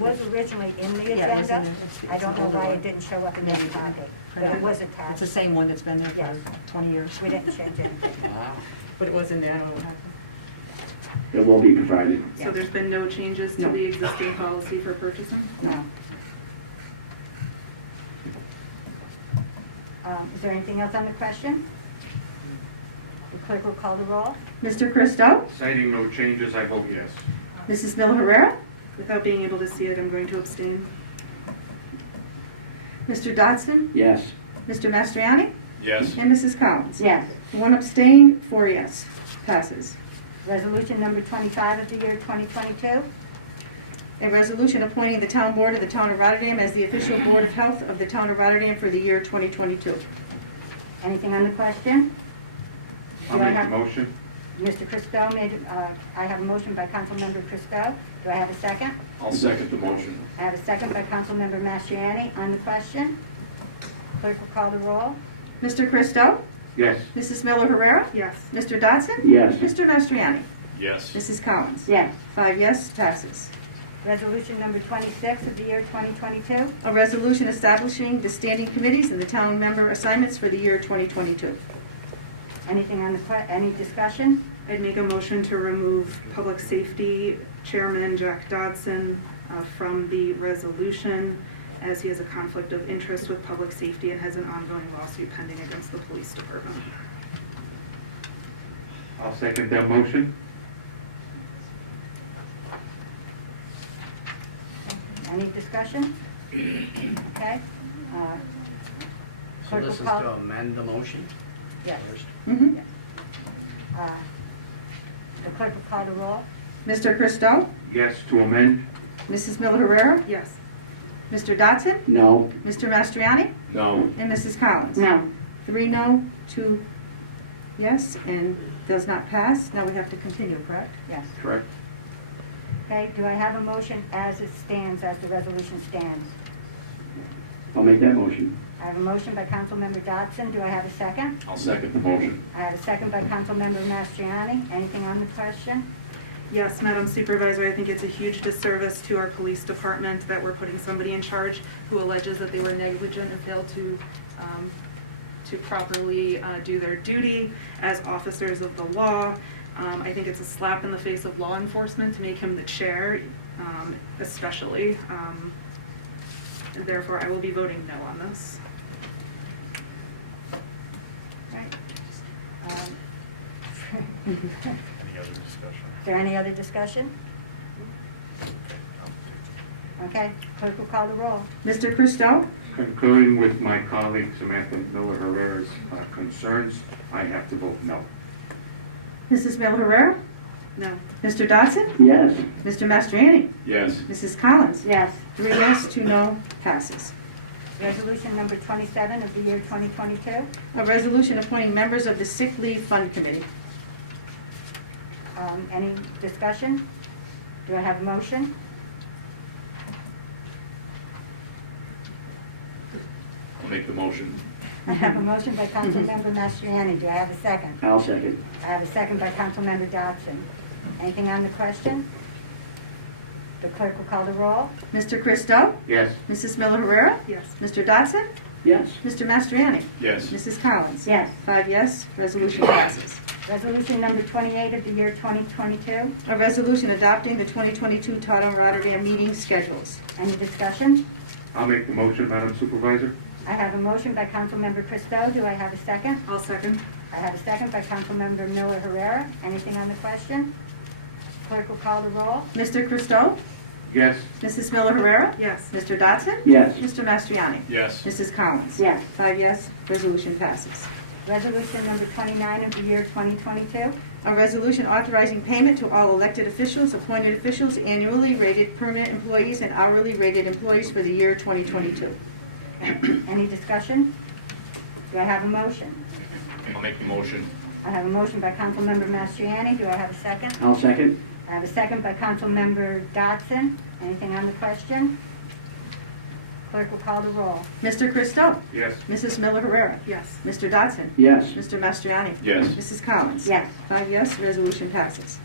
was originally in the agenda. I don't know why it didn't show up in this packet, but it was attached. It's the same one that's been there Yes. for 20 years, We didn't change anything. but it was in there. I don't know what happened. It will be provided. So there's been no changes to No. the existing policy for purchasing? No. Is there anything else on the question? The clerk will call the roll. Mr. Christo? Citing no changes, I vote yes. Mrs. Miller Herrera? Without being able to see it, I'm going to abstain. Mr. Dodson? Yes. Mr. Mastriani? Yes. And Mrs. Collins? Yes. 1 abstain, 4 yes, passes. Resolution number 25 of the year 2022. A resolution appointing the town board of the town of Rotterdam as the official board of health of the town of Rotterdam for the year 2022. Anything on the question? I'll Do I make the have- motion. Mr. Christo made, I have a motion by Councilmember Christo. Do I have a second? I'll second the motion. I have a second by Councilmember Mastriani. On the question, clerk will call the roll. Mr. Christo? Yes. Mrs. Miller Herrera? Yes. Mr. Dodson? Yes. Mr. Mastriani? Yes. Mrs. Collins? Yes. 5 yes, passes. Resolution number 26 of the year 2022. A resolution establishing the standing committees and the town member assignments for the year 2022. Anything on the, any discussion? I'd make a motion to remove Public Safety Chairman Jack Dodson from the resolution, as he has a conflict of interest with public safety and has an ongoing lawsuit pending against the police department. I'll second that motion. Any discussion? Okay. So Clerk this will is call. to amend the motion Yes. first? Mhm. The clerk will call the roll. Mr. Christo? Yes to amend. Mrs. Miller Herrera? Yes. Mr. Dodson? No. Mr. Mastriani? No. And Mrs. Collins? No. 3 no, 2 yes, and does not pass. Now we have to continue, correct? Yes. Correct. Okay, do I have a motion as it stands, as the resolution stands? I'll make that motion. I have a motion by Councilmember Dodson. Do I have a second? I'll second the motion. I have a second by Councilmember Mastriani. Anything on the question? Yes, Madam Supervisor, I think it's a huge disservice to our police department that we're putting somebody in charge who alleges that they were negligent and failed to properly do their duty as officers of the law. I think it's a slap in the face of law enforcement to make him the chair, especially. And therefore, I will be voting no on this. Right. Any other discussion? Is there any other discussion? Okay, clerk will call the roll. Mr. Christo? Concurring with my colleague Samantha Miller Herrera's concerns, I have to vote no. Mrs. Miller Herrera? No. Mr. Dodson? Yes. Mr. Mastriani? Yes. Mrs. Collins? Yes. 3 yes, 2 no, passes. Resolution number 27 of the year 2022. A resolution appointing members of the Sick Leave Fund Committee. Any discussion? Do I have a motion? I'll make the motion. I have a motion by Councilmember Mastriani. Do I have a second? I'll second. I have a second by Councilmember Dodson. Anything on the question? The clerk will call the roll. Mr. Christo? Yes. Mrs. Miller Herrera? Yes. Mr. Dodson? Yes. Mr. Mastriani? Yes. Mrs. Collins? Yes. 5 yes, resolution passes. Resolution number 28 of the year 2022. A resolution adopting the 2022 Rotterdam Rotterdam meeting schedules. Any discussion? I'll make the motion, Madam Supervisor. I have a motion by Councilmember Christo. Do I have a second? I'll second. I have a second by Councilmember Miller Herrera. Anything on the question? Clerk will call the roll. Mr. Christo? Yes. Mrs. Miller Herrera? Yes. Mr. Dodson? Yes. Mr. Mastriani? Yes. Mrs. Collins? Yes. 5 yes, resolution passes. Resolution number 29 of the year 2022. A resolution authorizing payment to all elected officials, appointed officials, annually rated permanent employees, and hourly rated employees for the year 2022. Any discussion? Do I have a motion? I'll make the motion. I have a motion by Councilmember Mastriani. Do I have a second? I'll second. I have a second by Councilmember Dodson. Anything on the question? Clerk will call the roll. Mr. Christo? Yes. Mrs. Miller Herrera? Yes. Mr. Dodson? Yes. Mr. Mastriani? Yes. Mrs. Collins? Yes. 5 yes, resolution passes.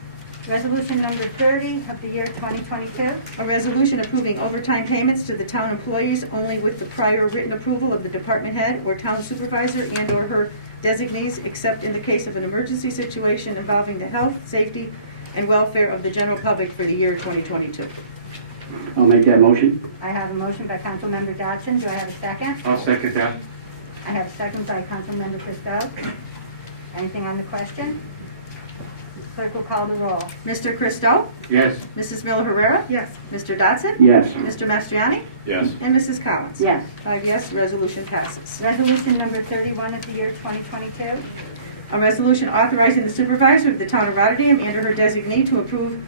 Resolution number 30 of the year 2022. A resolution approving overtime payments to the town employees only with the prior written approval of the department head or town supervisor and/or her designees, except in the case of an emergency situation involving the health, safety, and welfare of the general public for the year 2022. I'll make that motion. I have a motion by Councilmember Dodson. Do I have a second? I'll second that. I have a second by Councilmember Christo. Anything on the question? Clerk will call the roll. Mr. Christo? Yes. Mrs. Miller Herrera? Yes. Mr. Dodson? Yes. Mr. Mastriani? Yes. And Mrs. Collins? Yes. 5 yes, resolution passes. Resolution number 31 of the year 2022. A resolution authorizing the supervisor of the town of Rotterdam and/or her designee to approve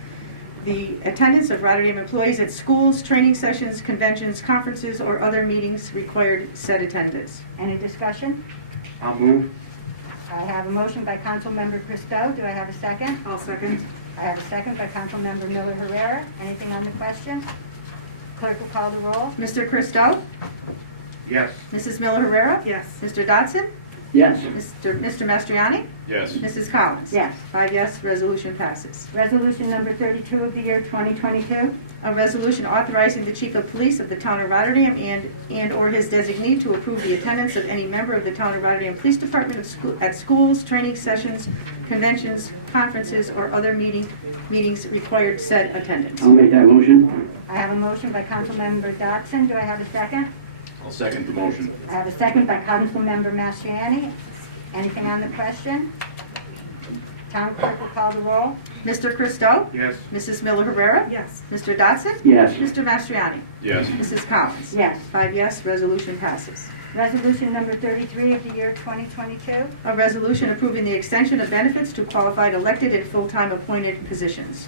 the attendance of Rotterdam employees at schools, training sessions, conventions, conferences, or other meetings required said attendance. Any discussion? I'll move. I have a motion by Councilmember Christo. Do I have a second? I'll second. I have a second by Councilmember Miller Herrera. Anything on the question? Clerk will call the roll. Mr. Christo? Yes. Mrs. Miller Herrera? Yes. Mr. Dodson? Yes. Mr. Mastriani? Yes. Mrs. Collins? Yes. 5 yes, resolution passes. Resolution number 32 of the year 2022. A resolution authorizing the chief of police of the town of Rotterdam and/or his designee to approve the attendance of any member of the town of Rotterdam Police Department at schools, training sessions, conventions, conferences, or other meetings required said attendance. I'll make that motion. I have a motion by Councilmember Dodson. Do I have a second? I'll second the motion. I have a second by Councilmember Mastriani. Anything on the question? Town clerk will call the roll. Mr. Christo? Yes. Mrs. Miller Herrera? Yes. Mr. Dodson? Yes. Mr. Mastriani? Yes. Mrs. Collins? Yes. 5 yes, resolution passes. Resolution number 33 of the year 2022. A resolution approving the extension of benefits to qualified elected and full-time appointed positions.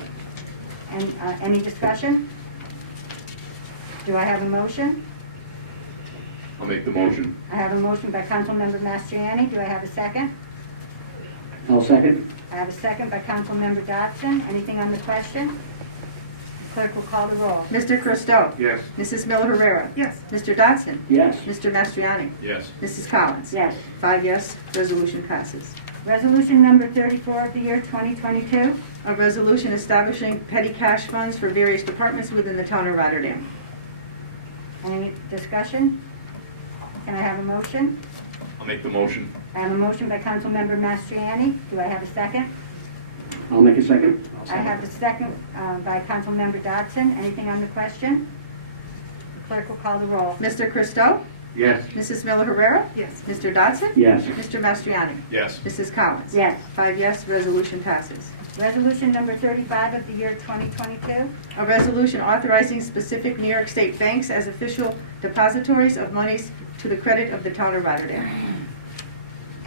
And any discussion? Do I have a motion? I'll make the motion. I have a motion by Councilmember Mastriani. Do I have a second? I'll second. I have a second by Councilmember Dodson. Anything on the question? Clerk will call the roll. Mr. Christo? Yes. Mrs. Miller Herrera? Yes. Mr. Dodson? Yes. Mr. Mastriani? Yes. Mrs. Collins? Yes. 5 yes, resolution passes. Resolution number 34 of the year 2022. A resolution establishing petty cash funds for various departments within the town of Rotterdam. Any discussion? Can I have a motion? I'll make the motion. I have a motion by Councilmember Mastriani. Do I have a second? I'll make a second. I have a second by Councilmember Dodson. Anything on the question? The clerk will call the roll. Mr. Christo? Yes. Mrs. Miller Herrera? Yes. Mr. Dodson? Yes. Mr. Mastriani? Yes. Mrs. Collins? Yes. 5 yes, resolution passes. Resolution number 35 of the year 2022. A resolution authorizing specific New York State banks as official depositories of monies to the credit of the town of Rotterdam.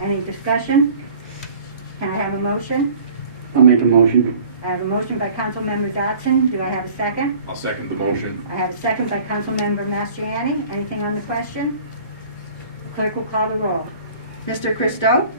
Any discussion? Can I have a motion? I'll make a motion. I have a motion by Councilmember Dodson. Do I have a second? I'll second the motion. I have a second by Councilmember Mastriani. Anything on the question? Clerk will call the roll. Mr. Christo?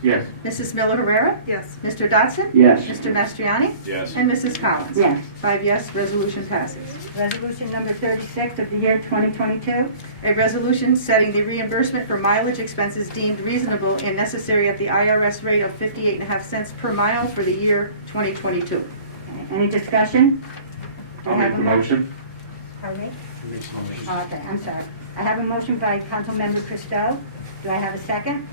Yes. Mrs. Miller Herrera? Yes. Mr. Dodson? Yes. Mr. Mastriani? Yes. And Mrs. Collins? Yes. 5 yes, resolution passes. Resolution number 36 of the year 2022. A resolution setting the reimbursement for mileage expenses deemed reasonable and necessary at the IRS rate of 58.5 cents per mile for the year 2022. Okay, any discussion? Do I I'll have make a the motion. Pardon me? Okay, I'm sorry. I have a motion by Councilmember Christo. Do I have a second?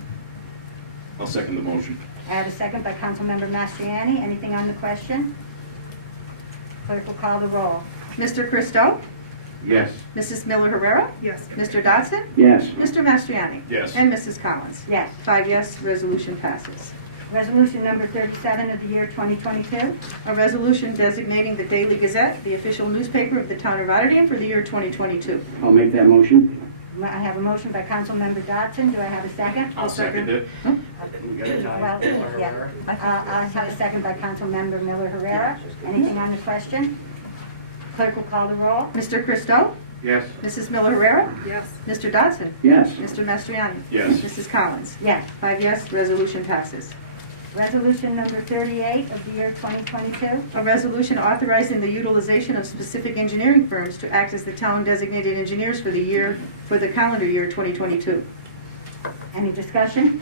I'll second the motion. I have a second by Councilmember Mastriani. Anything on the question? Clerk will call the roll. Mr. Christo? Yes. Mrs. Miller Herrera? Yes. Mr. Dodson? Yes. Mr. Mastriani? Yes. And Mrs. Collins? Yes. 5 yes, resolution passes. Resolution number 37 of the year 2022. A resolution designating the Daily Gazette, the official newspaper of the town of Rotterdam for the year 2022. I'll make that motion. I have a motion by Councilmember Dodson. Do I have a second? I'll second it. Well, yeah. I have a second by Councilmember Miller Herrera. Anything on the question? Clerk will call the roll. Mr. Christo? Yes. Mrs. Miller Herrera? Yes. Mr. Dodson? Yes. Mr. Mastriani? Yes. Mrs. Collins? Yes. 5 yes, resolution passes. Resolution number 38 of the year 2022. A resolution authorizing the utilization of specific engineering firms to act as the town designated engineers for the calendar year 2022. Any discussion?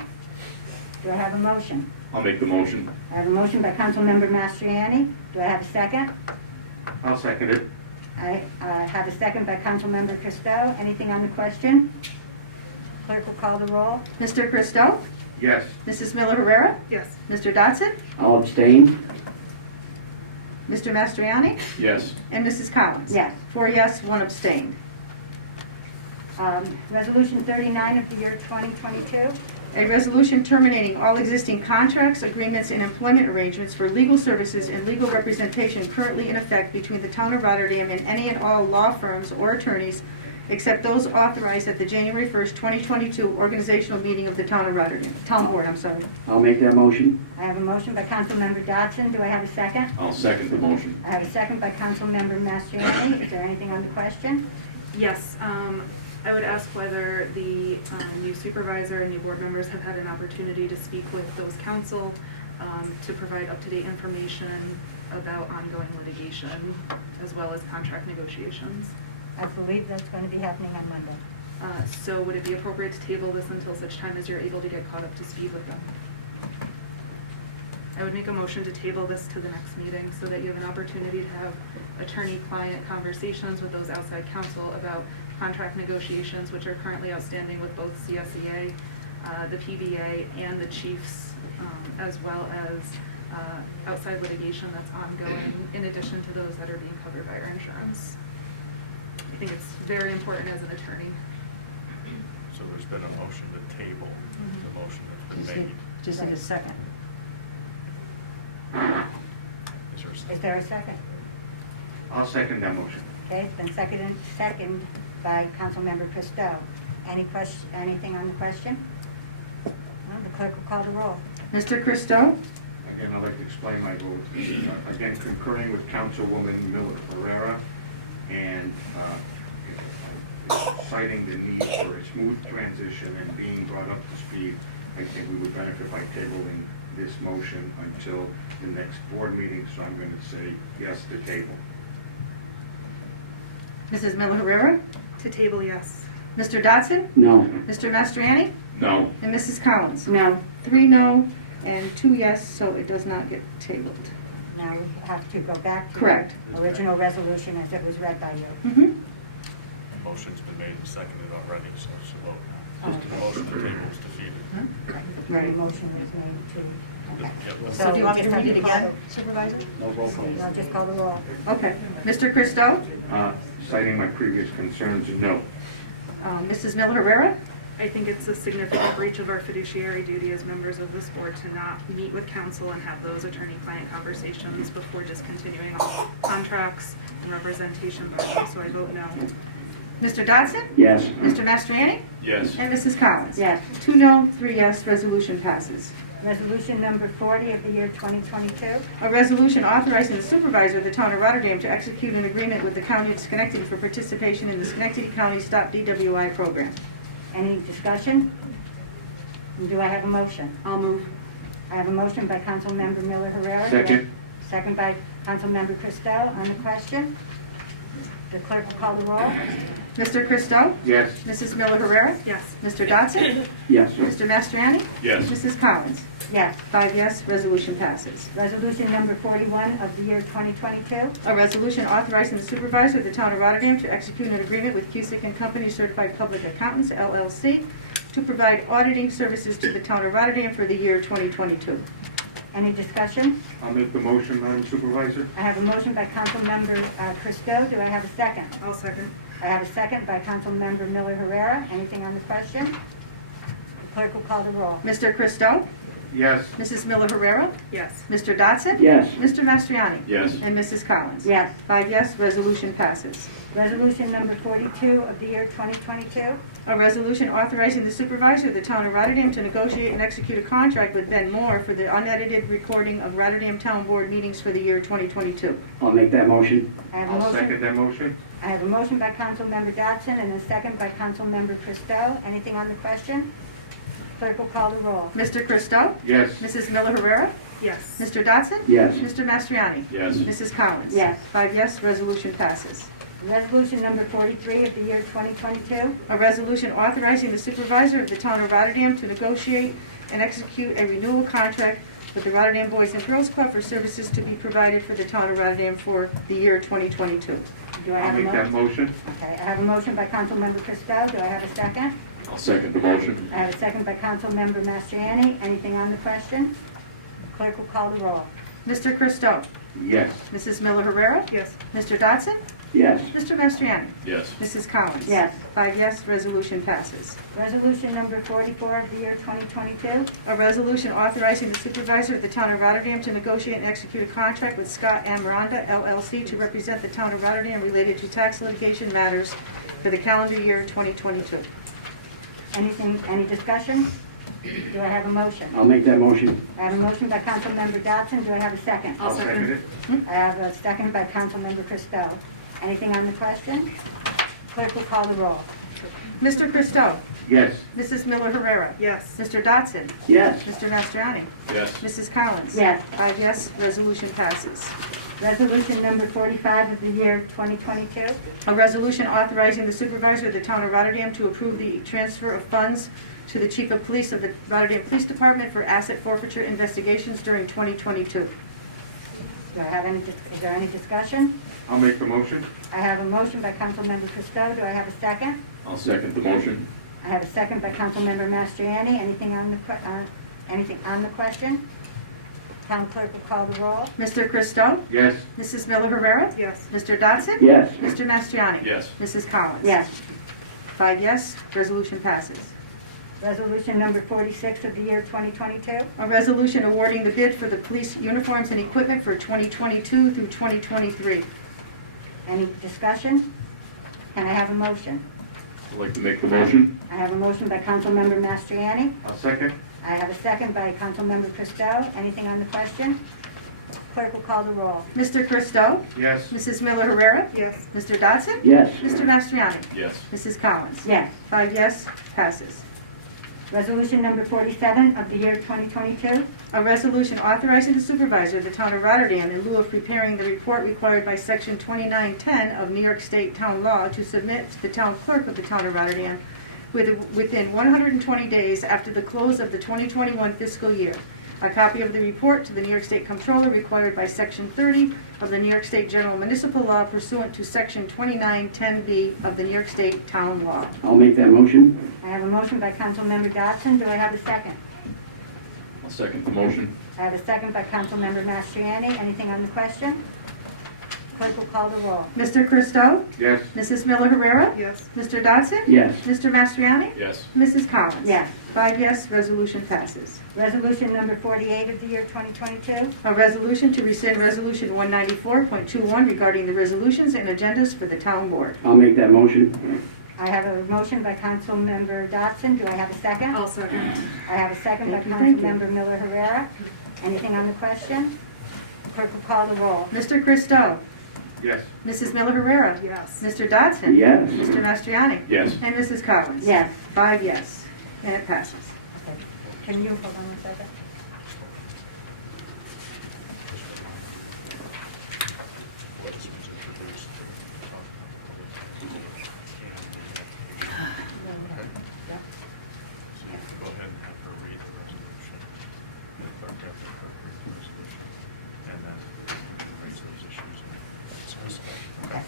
Do I have a motion? I'll make the motion. I have a motion by Councilmember Mastriani. Do I have a second? I'll second it. I have a second by Councilmember Christo. Anything on the question? Clerk will call the roll. Mr. Christo? Yes. Mrs. Miller Herrera? Yes. Mr. Dodson? I'll abstain. Mr. Mastriani? Yes. And Mrs. Collins? Yes. 4 yes, 1 abstained. Resolution 39 of the year 2022. A resolution terminating all existing contracts, agreements, and employment arrangements for legal services and legal representation currently in effect between the town of Rotterdam and any and all law firms or attorneys except those authorized at the January 1st, 2022 organizational meeting of the town of Rotterdam. Town board, I'm sorry. I'll make that motion. I have a motion by Councilmember Dodson. Do I have a second? I'll second the motion. I have a second by Councilmember Mastriani. Is there anything on the question? Yes. I would ask whether the new supervisor and new board members have had an opportunity to speak with those counsel to provide up-to-date information about ongoing litigation as well as contract negotiations. I believe that's going to be happening on Monday. So would it be appropriate to table this until such time as you're able to get caught up to speed with them? I would make a motion to table this to the next meeting so that you have an opportunity to have attorney-client conversations with those outside counsel about contract negotiations, which are currently outstanding with both CSEA, the PBA, and the chiefs, as well as outside litigation that's ongoing, in addition to those that are being covered by our insurance. I think it's very important as an attorney. So there's been a motion to table the motion that's been made. Just like a second. Is there a second? Is there a second? I'll second that motion. Okay, it's been seconded by Councilmember Christo. Any question, anything on the question? No, the clerk will call the roll. Mr. Christo? Again, I'd like to explain my vote. Again, concurring with Councilwoman Miller Herrera and citing the need for a smooth transition and being brought up to speed, I think we would benefit by tabling this motion until the next board meeting, so I'm going to say yes to table. Mrs. Miller Herrera? To table, yes. Mr. Dodson? No. Mr. Mastriani? No. And Mrs. Collins? No. 3 no and 2 yes, so it does not get tabled. Now we have to go back to Correct. the original resolution as it was read by you. Mm-hmm. Motion's been made and seconded already, so it's a vote. The motion to table is defeated. Right, a motion was made to, okay. Yep. So do you want me to read it again? Supervisor? I'll just call the roll. Okay. Mr. Christo? Citing my previous concerns, no. Mrs. Miller Herrera? I think it's a significant breach of our fiduciary duty as members of this board to not meet with counsel and have those attorney-client conversations before just continuing on contracts and representation by them, so I vote no. Mr. Dodson? Yes. Mr. Mastriani? Yes. And Mrs. Collins? Yes. 2 no, 3 yes, resolution passes. Resolution number 40 of the year 2022. A resolution authorizing the supervisor of the town of Rotterdam to execute an agreement with the county of Schenectady for participation in the Schenectady County Stop DWI program. Any discussion? Do I have a motion? I'll move. I have a motion by Councilmember Miller Herrera. Second. Second by Councilmember Christo on the question. The clerk will call the roll. Mr. Christo? Yes. Mrs. Miller Herrera? Yes. Mr. Dodson? Yes. Mr. Mastriani? Yes. Mrs. Collins? Yes. 5 yes, resolution passes. Resolution number 41 of the year 2022. A resolution authorizing the supervisor of the town of Rotterdam to execute an agreement with Cusick and Company Certified Public Accountants, LLC, to provide auditing services to the town of Rotterdam for the year 2022. Any discussion? I'll make the motion, Madam Supervisor. I have a motion by Councilmember Christo. Do I have a second? I'll second. I have a second by Councilmember Miller Herrera. Anything on the question? The clerk will call the roll. Mr. Christo? Yes. Mrs. Miller Herrera? Yes. Mr. Dodson? Yes. Mr. Mastriani? Yes. And Mrs. Collins? Yes. 5 yes, resolution passes. Resolution number 42 of the year 2022. A resolution authorizing the supervisor of the town of Rotterdam to negotiate and execute a contract with Ben Moore for the unedited recording of Rotterdam Town Board meetings for the year 2022. I'll make that motion. I have a I'll motion. second that motion. I have a motion by Councilmember Dodson and a second by Councilmember Christo. Anything on the question? Clerk will call the roll. Mr. Christo? Yes. Mrs. Miller Herrera? Yes. Mr. Dodson? Yes. Mr. Mastriani? Yes. Mrs. Collins? Yes. 5 yes, resolution passes. Resolution number 43 of the year 2022. A resolution authorizing the supervisor of the town of Rotterdam to negotiate and execute a renewal contract with the Rotterdam Boys and Girls Club for services to be provided for the town of Rotterdam for the year 2022. Do I I'll have a make that motion? motion. Okay, I have a motion by Councilmember Christo. Do I have a second? I'll second the motion. I have a second by Councilmember Mastriani. Anything on the question? Clerk will call the roll. Mr. Christo? Yes. Mrs. Miller Herrera? Yes. Mr. Dodson? Yes. Mr. Mastriani? Yes. Mrs. Collins? Yes. 5 yes, resolution passes. Resolution number 44 of the year 2022. A resolution authorizing the supervisor of the town of Rotterdam to negotiate and execute a contract with Scott M. Ronda, LLC, to represent the town of Rotterdam related to tax litigation matters for the calendar year 2022. Any discussion? Do I have a motion? I'll make that motion. I have a motion by Councilmember Dodson. Do I have a second? I'll second. it. I have a second by Councilmember Christo. Anything on the question? Clerk will call the roll. Mr. Christo? Yes. Mrs. Miller Herrera? Yes. Mr. Dodson? Yes. Mr. Mastriani? Yes. Mrs. Collins? Yes. 5 yes, resolution passes. Resolution number 45 of the year 2022. A resolution authorizing the supervisor of the town of Rotterdam to approve the transfer of funds to the chief of police of the Rotterdam Police Department for asset forfeiture investigations during 2022. Do I have is there any discussion? I'll make the motion. I have a motion by Councilmember Christo. Do I have a second? I'll second the motion. I have a second by Councilmember Mastriani. Anything on the question? Town clerk will call the roll. Mr. Christo? Yes. Mrs. Miller Herrera? Yes. Mr. Dodson? Yes. Mr. Mastriani? Yes. Mrs. Collins? Yes. 5 yes, resolution passes. Resolution number 46 of the year 2022. A resolution awarding the bid for the police uniforms and equipment for 2022 through 2023. Any discussion? Can I have a motion? I'd like to make the motion. I have a motion by Councilmember Mastriani. I'll second. I have a second by Councilmember Christo. Anything on the question? Clerk will call the roll. Mr. Christo? Yes. Mrs. Miller Herrera? Yes. Mr. Dodson? Yes. Mr. Mastriani? Yes. Mrs. Collins? Yes. 5 yes, passes. Resolution number 47 of the year 2022. A resolution authorizing the supervisor of the town of Rotterdam in lieu of preparing the report required by section 2910 of New York State Town Law to submit to the town clerk of the town of Rotterdam within 120 days after the close of the 2021 fiscal year. A copy of the report to the New York State Comptroller required by section 30 of the New York State General Municipal Law pursuant to section 2910B of the New York State Town Law. I'll make that motion. I have a motion by Councilmember Dodson. Do I have a second? I'll second the motion. I have a second by Councilmember Mastriani. Anything on the question? Clerk will call the roll. Mr. Christo? Yes. Mrs. Miller Herrera? Yes. Mr. Dodson? Yes. Mr. Mastriani? Yes. Mrs. Collins? Yes. 5 yes, resolution passes. Resolution number 48 of the year 2022. A resolution to rescind Resolution 194.21 regarding the resolutions and agendas for the town board. I'll make that motion. I have a motion by Councilmember Dodson. Do I have a second? I'll second. I have a second by Thank you. Councilmember Miller Herrera. Anything on the question? Clerk will call the roll. Mr. Christo? Yes. Mrs. Miller Herrera? Yes. Mr. Dodson? Yes. Mr. Mastriani? Yes. And Mrs. Collins? Yes. 5 yes, and it passes. Okay. Can you hold on a second? Go ahead and have her read the resolution. The clerk have the clerk read the resolution. And then raise those issues. Okay.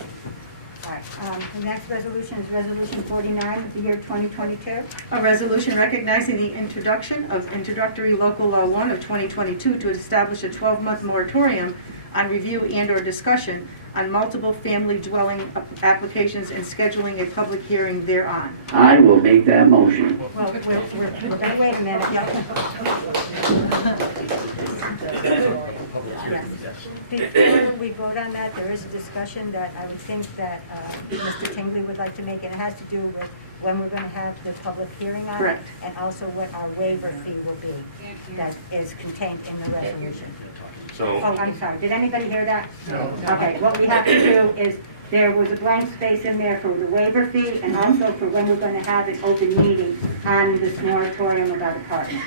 All right. The next resolution is Resolution 49 of the year 2022. A resolution recognizing the introduction of introductory local law 1 of 2022 to establish a 12-month moratorium on review and/or discussion on multiple family dwelling applications and scheduling a public hearing thereon. I will make that motion. Well, wait a minute. Before we vote on that, there is a discussion that I would think that Mr. Tingley would like to make, and it has to do with when we're going to have the public hearing on it. Correct. And also what our waiver fee will be that is contained in the resolution. So, Oh, I'm sorry. Did anybody hear that? No. Okay, what we have to do is, there was a blank space in there for the waiver fee and also for when we're going to have an open meeting on this moratorium about apartments,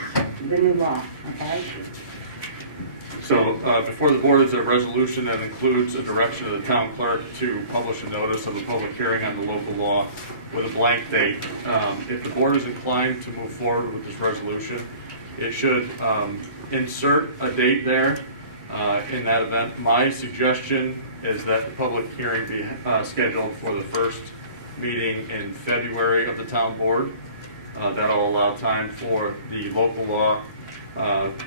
the new law, okay? So, before the board is a resolution that includes a direction of the town clerk to publish a notice of a public hearing on the local law with a blank date. If the board is inclined to move forward with this resolution, it should insert a date there in that event. My suggestion is that the public hearing be scheduled for the first meeting in February of the town board. That'll allow time for the local law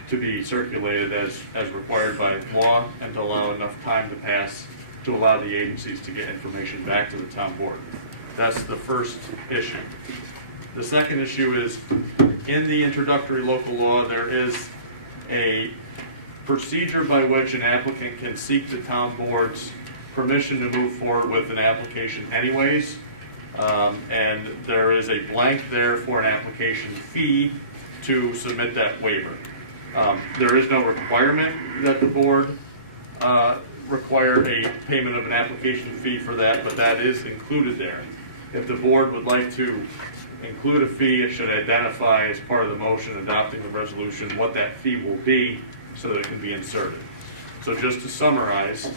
to be circulated as required by law and to allow enough time to pass to allow the agencies to get information back to the town board. That's the first issue. The second issue is, in the introductory local law, there is a procedure by which an applicant can seek the town board's permission to move forward with an application anyways. And there is a blank there for an application fee to submit that waiver. There is no requirement that the board require a payment of an application fee for that, but that is included there. If the board would like to include a fee, it should identify as part of the motion adopting the resolution what that fee will be so that it can be inserted. So just to summarize,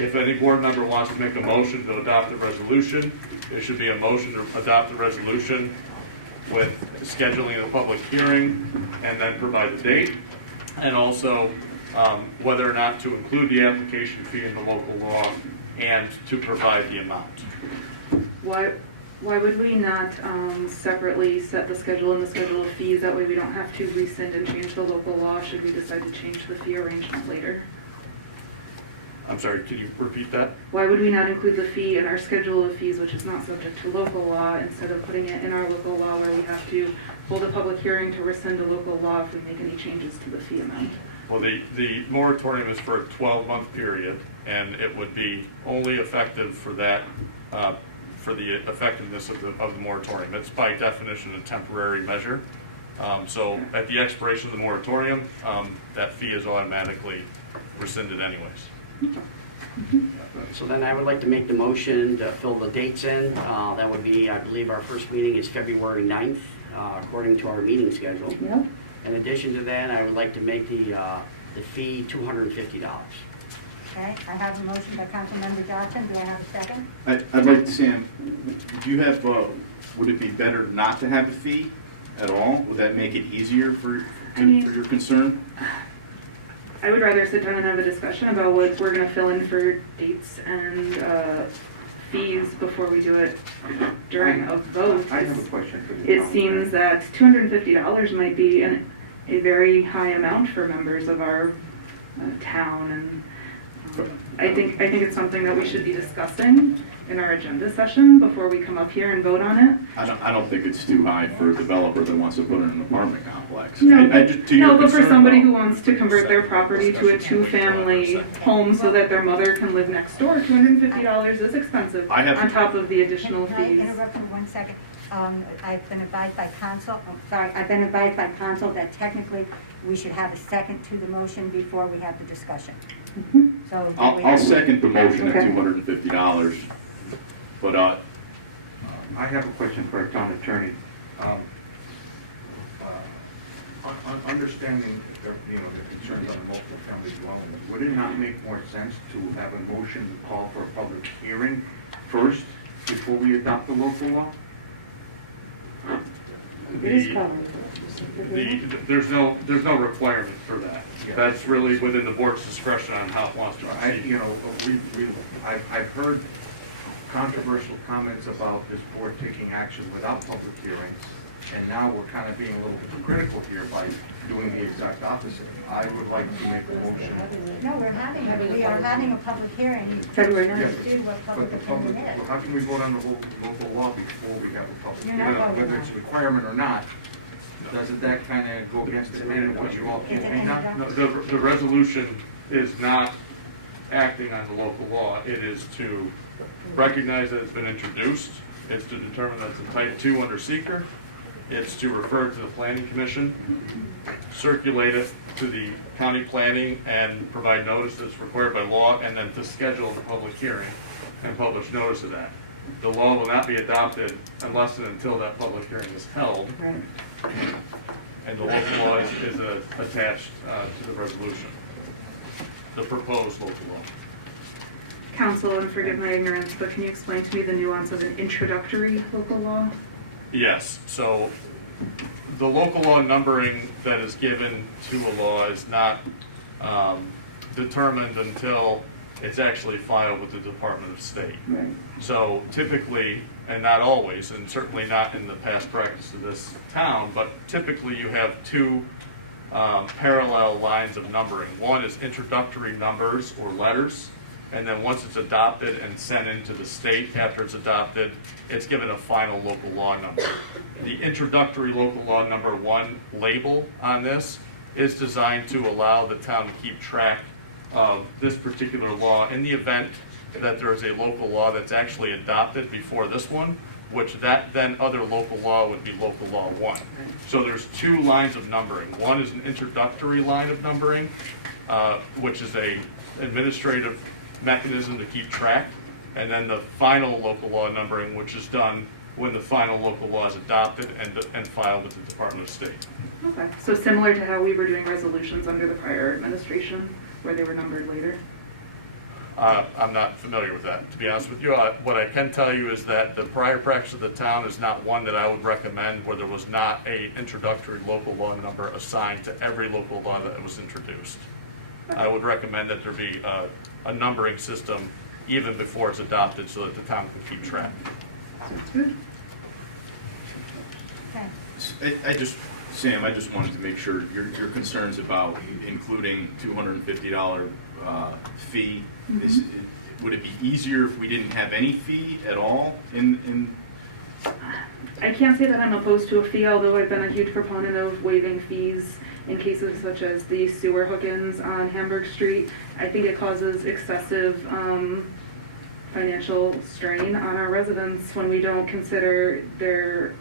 if any board member wants to make a motion to adopt the resolution, there should be a motion to adopt the resolution with scheduling a public hearing and then provide the date, and also whether or not to include the application fee in the local law and to provide the amount. Why would we not separately set the schedule and the schedule of fees? That way we don't have to rescind and change the local law should we decide to change the fee arrangement later. I'm sorry, can you repeat that? Why would we not include the fee in our schedule of fees, which is not subject to local law, instead of putting it in our local law where we have to hold a public hearing to rescind a local law if we make any changes to the fee amount? Well, the moratorium is for a 12-month period, and it would be only effective for that, for the effectiveness of the moratorium. It's by definition a temporary measure. So at the expiration of the moratorium, that fee is automatically rescinded anyways. So then I would like to make the motion to fill the dates in. That would be, I believe our first meeting is February 9th, according to our meeting schedule. Yep. In addition to that, I would like to make the fee $250. Okay, I have a motion by Councilmember Dodson. Do I have a second? I'd like to, Sam, do you have, would it be better not to have a fee at all? Would that make it easier for your concern? I would rather sit down and have a discussion about what we're gonna fill in for dates and fees before we do it during a vote. I have a question for you. It seems that $250 might be a very high amount for members of our town, and I think it's something that we should be discussing in our agenda session before we come up here and vote on it. I don't think it's too high for a developer that wants to put in an apartment complex. No, But for somebody who wants to convert their property to a two-family home so that their mother can live next door, $250 is expensive I have- on top of the additional Can I fees. interrupt for 1 second? I've been advised by council, I've been advised by council that technically we should have a second to the motion before we have the discussion. So. do we I'll have- second the motion at Okay. $250, but, I have a question for our town attorney. Understanding, the concerns on multiple family dwellings, would it not make more sense to have a motion to call for a public hearing first before we adopt the local law? It is covered. There's no requirement for that. That's really within the board's discretion on how it wants to proceed. I've heard controversial comments about this board taking action without public hearings, and now we're kind of being a little hypocritical here by doing the exact opposite. I would like to make a motion. No, we are having a public hearing. February Yes, 9th. Do what public But the public, opinion is. how can we vote on the local law before we have a public You're hearing? not voting Whether on it's a it. requirement or not, doesn't that kind of go against the man of what you all It's an think now? No, the resolution is not acting on the local law. It is to recognize that it's been introduced. It's to determine that it's a type 2 under seeker. It's to refer it to the planning commission, circulate it to the county planning and provide notice that's required by law, and then to schedule the public hearing and publish notice of that. The law will not be adopted unless and until that public hearing is held. Right. And the local law is attached to the resolution, the proposed local law. Council, and forgive my ignorance, but can you explain to me the nuance of an introductory local law? Yes, so the local law numbering that is given to a law is not determined until it's actually filed with the Department of State. Right. So typically, and not always, and certainly not in the past practice of this town, but typically you have two parallel lines of numbering. One is introductory numbers or letters, and then once it's adopted and sent into the state after it's adopted, it's given a final local law number. The introductory local law number 1 label on this is designed to allow the town to keep track of this particular law in the event that there is a local law that's actually adopted before this one, which that then other local law would be local law 1. So there's two lines of numbering. One is an introductory line of numbering, which is a administrative mechanism to keep track, and then the final local law numbering, which is done when the final local law is adopted and filed with the Department of State. Okay, so similar to how we were doing resolutions under the prior administration, where they were numbered later? I'm not familiar with that, to be honest with you. What I can tell you is that the prior practice of the town is not one that I would recommend, where there was not a introductory local law number assigned to every local law that was introduced. I would recommend that there be a numbering system even before it's adopted so that the town can keep track. Sounds good. Okay. Sam, I just wanted to make sure your concerns about including $250 fee, would it be easier if we didn't have any fee at all in I can't say that I'm opposed to a fee, although I've been a huge proponent of waiving fees in cases such as the sewer hook-ins on Hamburg Street. I think it causes excessive financial strain on our residents when we don't consider their,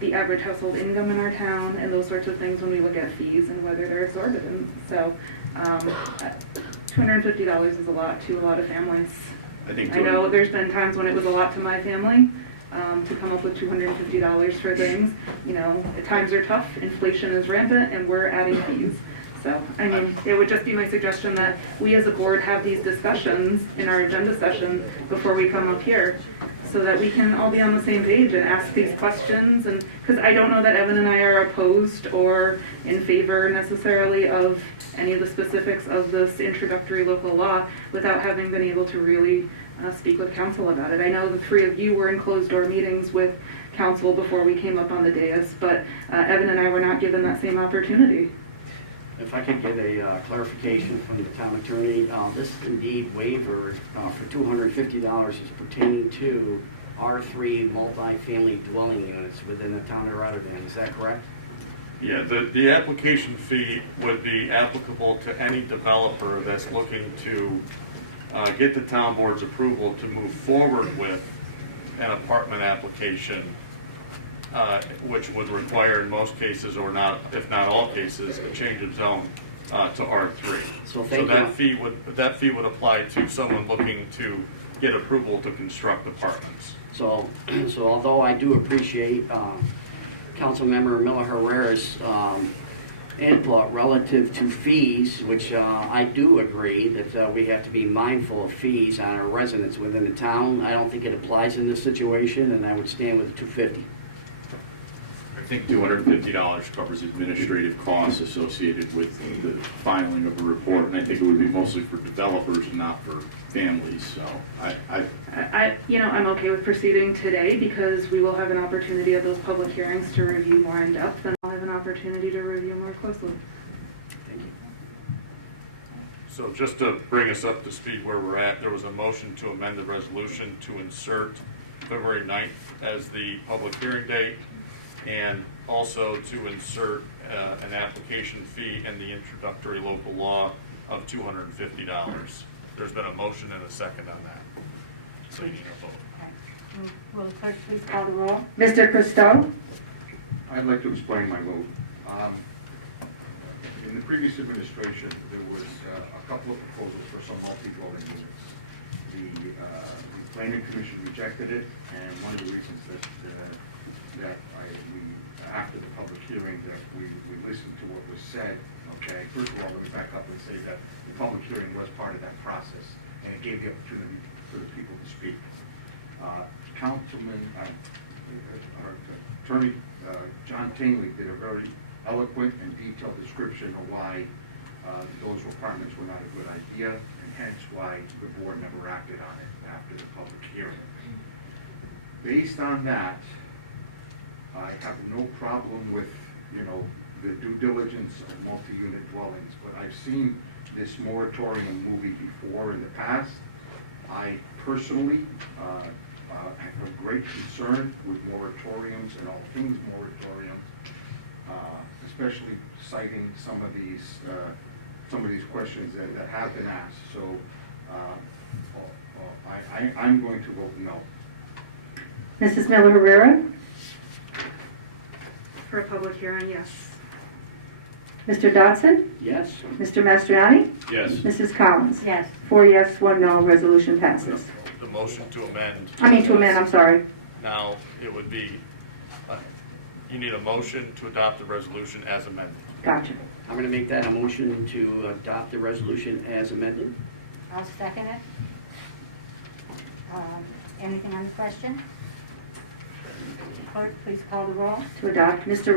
the average household income in our town and those sorts of things when we look at fees and whether they're exorbitant. So $250 is a lot to a lot of families. I know there's been times when it was a lot to my family to come up with $250 for things. You know, times are tough, inflation is rampant, and we're adding fees. So, I mean, it would just be my suggestion that we as a board have these discussions in our agenda session before we come up here, so that we can all be on the same page and ask these questions. And because I don't know that Evan and I are opposed or in favor necessarily of any of the specifics of this introductory local law without having been able to really speak with council about it. I know the three of you were in closed door meetings with council before we came up on the dais, but Evan and I were not given that same opportunity. If I could get a clarification from the town attorney, this indeed waiver for $250 is pertaining to R3 multifamily dwelling units within the town of Rotterdam. Is that correct? Yeah, the application fee would be applicable to any developer that's looking to get the town board's approval to move forward with an apartment application, which would require in most cases, or not, if not all cases, a change of zone to R3. So that fee would apply to someone looking to get approval to construct apartments. So although I do appreciate Councilmember Miller Herrera's input relative to fees, which I do agree that we have to be mindful of fees on our residents within the town. I don't think it applies in this situation, and I would stand with the $250. I think $250 covers administrative costs associated with the filing of a report, and I think it would be mostly for developers and not for families, so I'm okay with proceeding today because we will have an opportunity at those public hearings to review more in depth, and I'll have an opportunity to review more closely. Thank you. So just to bring us up to speed where we're at, there was a motion to amend the resolution to insert February 9th as the public hearing date, and also to insert an application fee in the introductory local law of $250. There's been a motion and a second on that. So you need a vote. Will the clerk please call the roll? Mr. Christou? I'd like to explain my vote. In the previous administration, there was a couple of proposals for some multi-dwelling units. The planning commission rejected it, and one of the reasons after the public hearing, that we listened to what was said. Okay, first of all, let me back up and say that the public hearing was part of that process, and it gave the opportunity for the people to speak. Attorney John Tingley did a very eloquent and detailed description of why those requirements were not a good idea, and hence why the board never acted on it after the public hearing. Based on that, I have no problem with, the due diligence of multi-unit dwellings, but I've seen this moratorium movie before in the past. I personally have a great concern with moratoriums and all things moratoriums, especially citing some of these questions that have been asked. So I'm going to vote no. Mrs. Miller Herrera? For a public hearing, yes. Mr. Dodson? Yes? Mr. Mastriani? Yes. Mrs. Collins? Yes. 4 yes, 1 no, resolution passes. The motion to amend. I'm sorry. Now, it would be, you need a motion to adopt the resolution as amended. Gotcha. I'm going to make that a motion to adopt the resolution as amended. I'll second it. Anything on the question? Clerk, please call the roll. To adopt, Mr.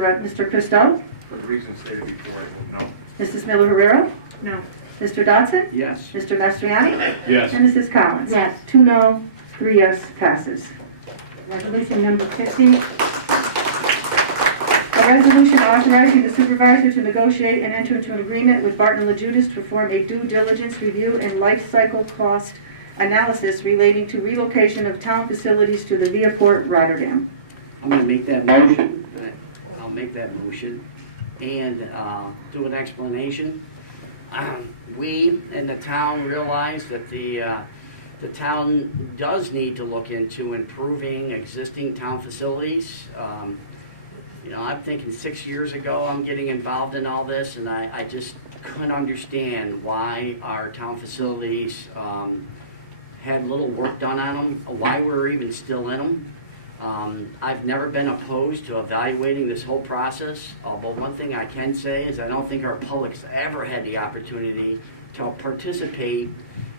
Christou? For the reasons stated before, I vote no. Mrs. Miller Herrera? No. Mr. Dodson? Yes. Mr. Mastriani? Yes. And Mrs. Collins? Yes. 2 no, 3 yes, passes. Resolution number 50. A resolution authorizing the supervisor to negotiate and enter into an agreement with Barton LaJudas to perform a due diligence review and life cycle cost analysis relating to relocation of town facilities to the Viaport, Rotterdam. I'm going to make that motion. I'll make that motion and do an explanation. We in the town realize that the town does need to look into improving existing town facilities. You know, I'm thinking 6 years ago, I'm getting involved in all this, and I just couldn't understand why our town facilities had little work done on them, why we're even still in them. I've never been opposed to evaluating this whole process, but one thing I can say is I don't think our public's ever had the opportunity to participate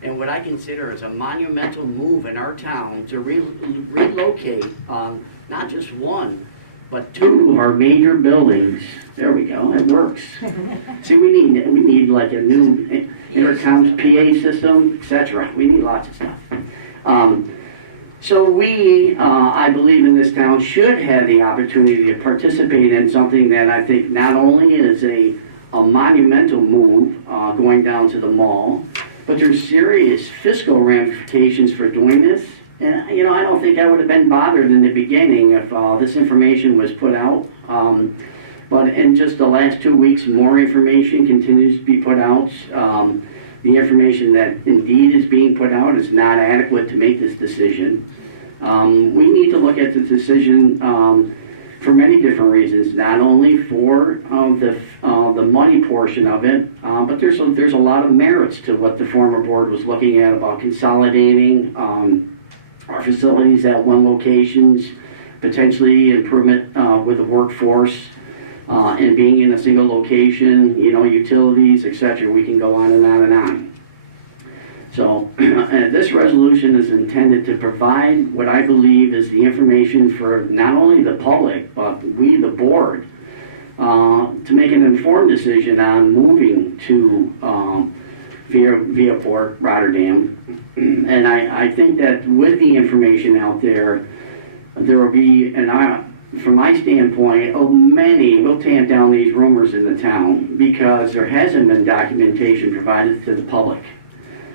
in what I consider as a monumental move in our town to relocate not just one, but two of our major buildings. There we go, it works. See, we need like a new intercom PA system, etc. We need lots of stuff. So we, I believe in this town, should have the opportunity to participate in something that I think not only is a monumental move going down to the mall, but there's serious fiscal ramifications for doing this. And, you know, I don't think I would have been bothered in the beginning if this information was put out. But in just the last 2 weeks, more information continues to be put out. The information that indeed is being put out is not adequate to make this decision. We need to look at the decision for many different reasons, not only for the money portion of it, but there's a lot of merits to what the former board was looking at about consolidating our facilities at one locations, potentially improvement with the workforce, and being in a single location, you know, utilities, etc. We can go on and on and on. So this resolution is intended to provide what I believe is the information for not only the public, but we, the board, to make an informed decision on moving to via Port Rotterdam. And I think that with the information out there, there will be, from my standpoint, we'll tamp down these rumors in the town because there hasn't been documentation provided to the public.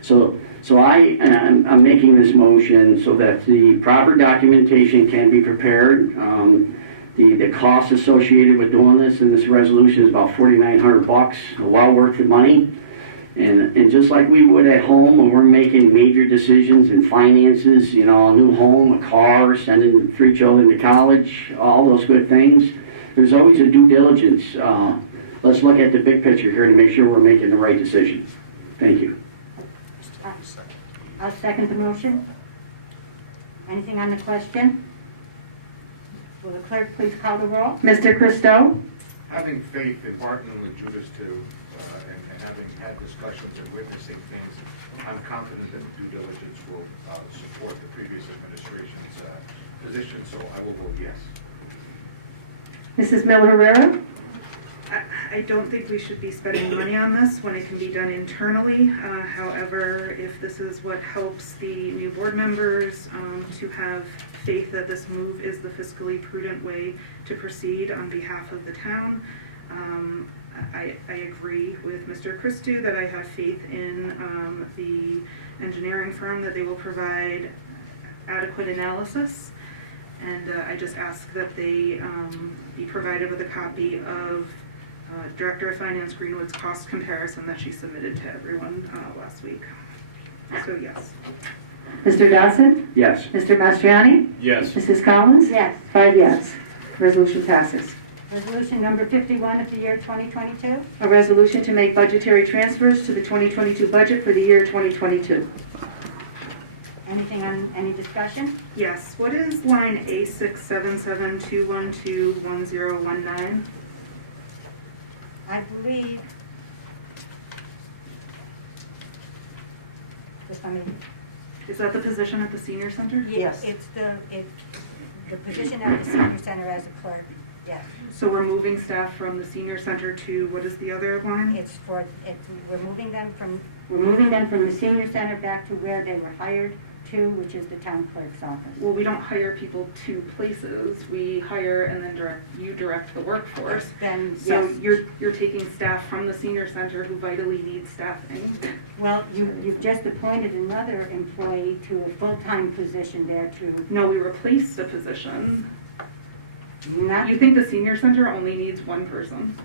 So I'm making this motion so that the proper documentation can be prepared. The cost associated with doing this in this resolution is about $4,900, well worth the money. And just like we would at home when we're making major decisions in finances, you know, a new home, a car, sending 3 children to college, all those good things, there's always a due diligence. Let's look at the big picture here to make sure we're making the right decision. Thank you. I'll second the motion. Anything on the question? Will the clerk please call the roll? Mr. Christo? Having faith in Martin and Judas too, and having had discussions and witnessing things, I'm confident that due diligence will support the previous administration's position, so I will vote yes. Mrs. Miller Herrera? I don't think we should be spending money on this when it can be done internally. However, if this is what helps the new board members to have faith that this move is the fiscally prudent way to proceed on behalf of the town, I agree with Mr. Christou that I have faith in the engineering firm that they will provide adequate analysis. And I just ask that they be provided with a copy of Director of Finance Greenwood's cost comparison that she submitted to everyone last week. So yes. Mr. Dodson? Yes. Mr. Mastriani? Yes. Mrs. Collins? Yes. 5 yes. Resolution passes. Resolution number 51 of the year 2022. A resolution to make budgetary transfers to the 2022 budget for the year 2022. Anything on, any discussion? Yes. What is line A6772121019? I believe, just let me, Is that the position at the senior center? yes, it's the position at the senior center as a clerk, yes. So we're moving staff from the senior center to, what is the other line? We're moving them from the senior center back to where they were hired to, which is the town clerk's office. Well, we don't hire people to places. We hire and then direct the workforce. Then, So yes. you're taking staff from the senior center who vitally needs staffing. Well, you've just appointed another employee to a full-time position there to No, we replaced a position. not. You think the senior center only needs one person?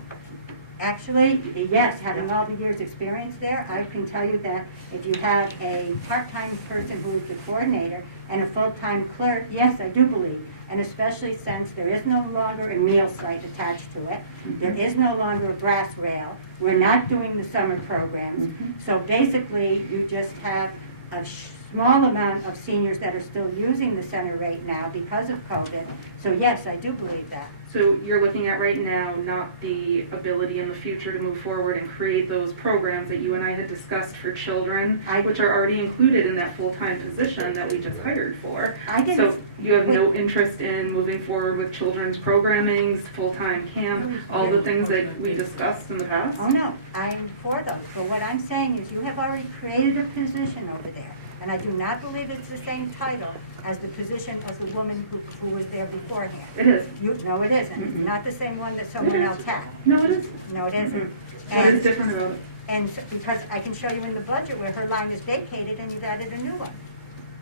Actually, yes, having all the years' experience there, I can tell you that if you have a part-time person who is the coordinator and a full-time clerk, yes, I do believe. And especially since there is no longer a meal site attached to it, there is no longer a brass rail, we're not doing the summer programs. So basically, you just have a small amount of seniors that are still using the center right now because of COVID. So yes, I do believe that. So you're looking at right now, not the ability in the future to move forward and create those programs that you and I had discussed for children, which are already included in that full-time position that we just hired for. So you have no interest in moving forward with children's programming, full-time camp, all the things that we discussed in the past? Oh, no, I'm for those. But what I'm saying is you have already created a position over there. And I do not believe it's the same title as the position as the woman who was there beforehand. It is. No, it isn't. Not the same one that someone else had. No, it is. No, it isn't. What is different about it? And because I can show you in the budget where her line is vacated and you've added a new one.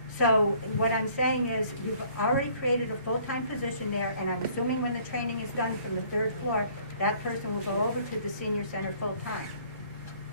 So what I'm saying is you've already created a full-time position there, and I'm assuming when the training is done from the third floor, that person will go over to the senior center full-time.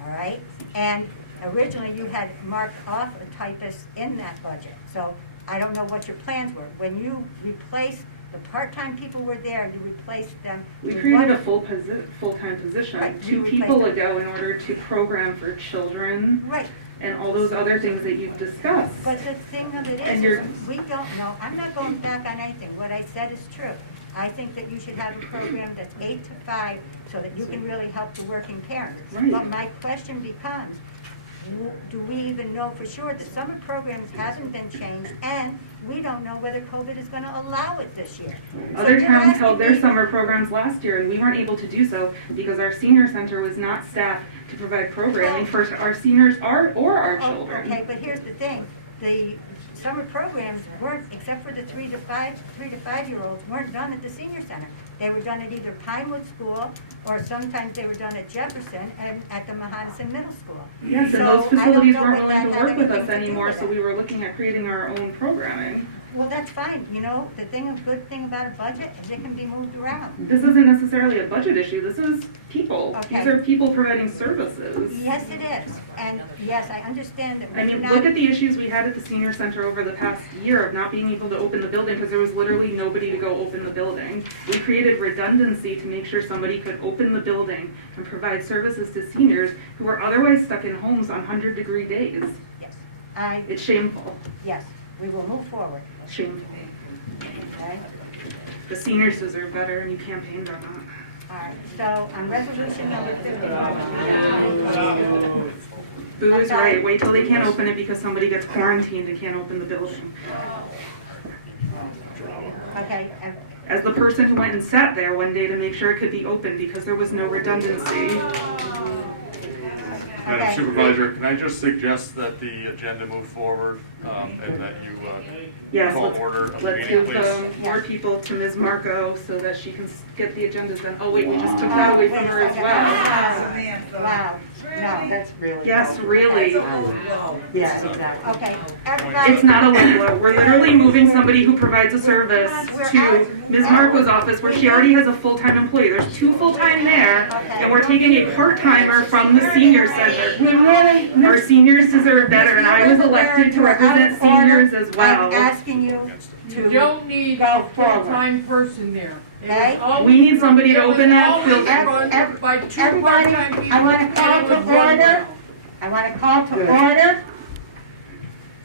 All right? And originally you had marked off a typist in that budget. So I don't know what your plans were. When you replaced the part-time people were there, you replaced them. We created a full-time position Right, 2 we people replaced ago in order to program for children. Right. And all those other things that you've discussed. But the thing of it And is, we don't know, I'm not going back on anything. What I said is true. I think that you should have a program that's 8 to 5 so that you can really help the working parents. Right. But my question becomes, do we even know for sure? The summer programs hasn't been changed, and we don't know whether COVID is going to allow it this year. Other So towns you're held their asking me- summer programs last year, and we weren't able to do so because our senior center was not staffed to provide programming for our seniors or our children. Okay, but here's the thing. The summer programs weren't, except for the 3 to 5-year-olds, weren't done at the senior center. They were done at either Pinewood School, or sometimes they were done at Jefferson and at the Mahonison Middle School. Yes, and So those I don't facilities know weren't what willing that to had work with anything us to do anymore, with so it. we were looking at creating our own programming. Well, that's fine. You know, the good thing about a budget is it can be moved around. This isn't necessarily a budget issue, this is people. Okay. These are people providing services. Yes, it is. And yes, I understand that I we're mean, not. look at the issues we had at the senior center over the past year of not being able to open the building because there was literally nobody to go open the building. We created redundancy to make sure somebody could open the building and provide services to seniors who are otherwise stuck in homes on 100-degree days. Yes, It's shameful. yes, we will move forward. Shameful. Okay? The seniors deserve better, and you campaigned on that. All right, so on resolution number 51. Boo is right. Wait till they can't open it because somebody gets quarantined and can't open the building. Okay, As the person who went and sat there one day to make sure it could be open because there was no redundancy. Madam Okay. Supervisor, can I just suggest that the agenda move forward and that you Yes, call order of the let's meeting, give please? more people to Ms. Marco so that she can get the agendas done. Oh wait, we just took that away from her as well. wow, no, that's really. Yes, really. Yes, exactly. Okay, everybody. It's not a low. We're literally moving somebody who provides a service to Ms. Marco's office where she already has a full-time employee. There's 2 full-time there, and we're taking a part-timer from the senior center. Our seniors deserve better, and I was elected to represent seniors as I'm well. asking you You to don't need go a forward. full-time person there. It was Okay. always- We need somebody to open that It was always building. run by 2 Everybody, part-time people. I want to call It to was run order. I want to call to order.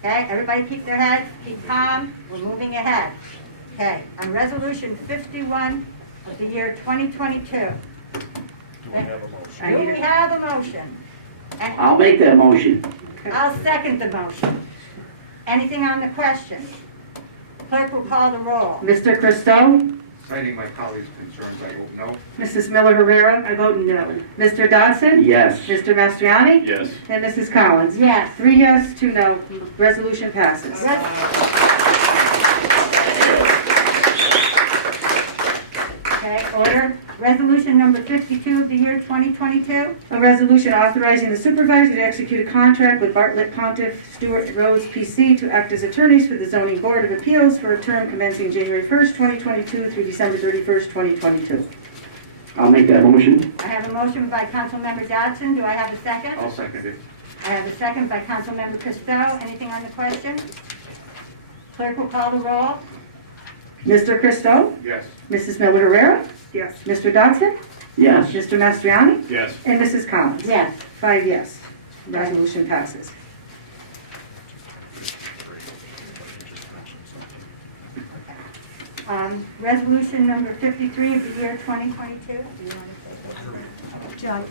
Okay, everybody keep their heads, keep calm, we're moving ahead. Okay, on resolution 51 of the year 2022. Do we have a motion? Do we have a motion? And I'll make that motion. I'll second the motion. Anything on the question? Clerk will call the roll. Mr. Christo? Citing my colleagues' concerns, I vote no. Mrs. Miller Herrera? I vote no. Mr. Dodson? Yes. Mr. Mastriani? Yes. And Mrs. Collins? Yes. 3 yes, 2 no. Resolution passes. Okay, order. Resolution number 52 of the year 2022. A resolution authorizing the supervisor to execute a contract with Bartlett Pontiff Stewart Rhodes PC to act as attorneys for the Zoning Board of Appeals for a term commencing January 1st, 2022 through December 31st, 2022. I'll make that motion. I have a motion by Councilmember Dodson. Do I have a second? I'll second it. I have a second by Councilmember Christo. Anything on the question? Clerk will call the roll. Mr. Christo? Yes. Mrs. Miller Herrera? Yes. Mr. Dodson? Yes. Mr. Mastriani? Yes. And Mrs. Collins? Yes. 5 yes. Resolution passes. Resolution number 53 of the year 2022. John,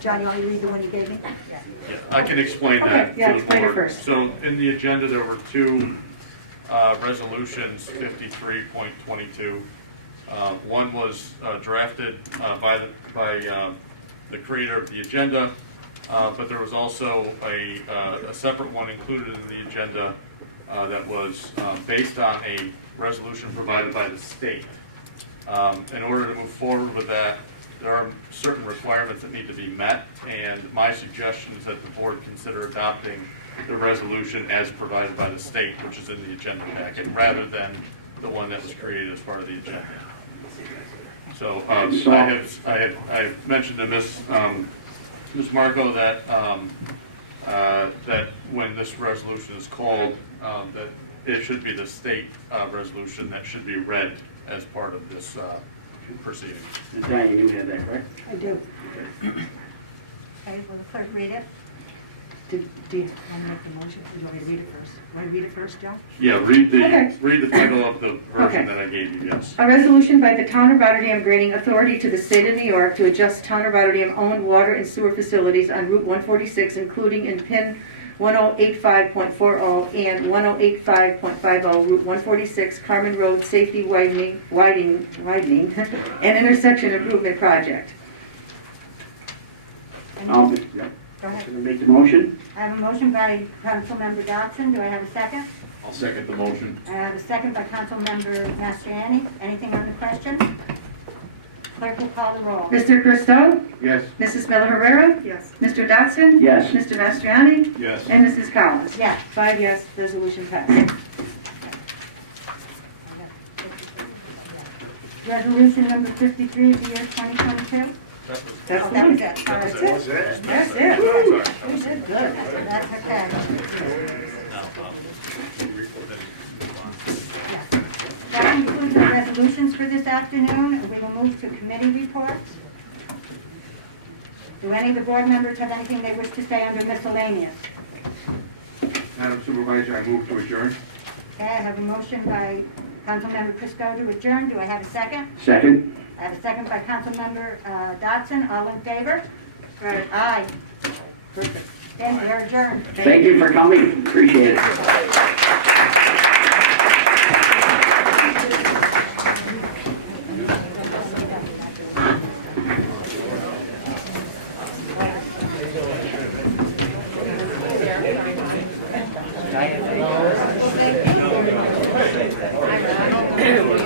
John, you want me to read the one you gave me? I can explain that Okay, yeah, to the explain it board. first. So in the agenda, there were two resolutions, 53.22. One was drafted by the creator of the agenda, but there was also a separate one included in the agenda that was based on a resolution provided by the state. In order to move forward with that, there are certain requirements that need to be met, and my suggestion is that the board consider adopting the resolution as provided by the state, which is in the agenda packet, rather than the one that was created as part of the agenda. So I have mentioned to Ms. Marco that that when this resolution is called, that it should be the state resolution that should be read as part of this proceeding. Diane, you have that, correct? I do. Okay, will the clerk read it? Do you want to make the motion? Do you want me to read it first? Want to read it first, Joe? Yeah, read Okay. the title of the version Okay. that I gave you, yes. A resolution by the Town of Rotterdam granting authority to the State of New York to adjust Town of Rotterdam-owned water and sewer facilities on Route 146, including in PIN 1085.40 and 1085.50, Route 146, Carmen Road Safety Widening and Intersection Improvement Project. I'll Go ahead. make the motion. I have a motion by Councilmember Dodson. Do I have a second? I'll second the motion. I have a second by Councilmember Mastriani. Anything on the question? Clerk will call the roll. Mr. Christo? Yes. Mrs. Miller Herrera? Yes. Mr. Dodson? Yes. Mr. Mastriani? Yes. And Mrs. Collins? Yes. 5 yes, resolution passed. Resolution number 53 of the year 2022. That's Oh, the that one. was it. All right. That's it. That's it. We did good. That's okay. That concludes our resolutions for this afternoon. We will move to committee reports. Do any of the board members have anything they wish to say under miscellaneous? Madam Supervisor, I move to adjourn. Okay, I have a motion by Councilmember Crisco to adjourn. Do I have a second? Second. I have a second by Councilmember Dodson. All in favor? Aye. Perfect. Okay, we are adjourned. Thank you for coming. Appreciate it. Terrible.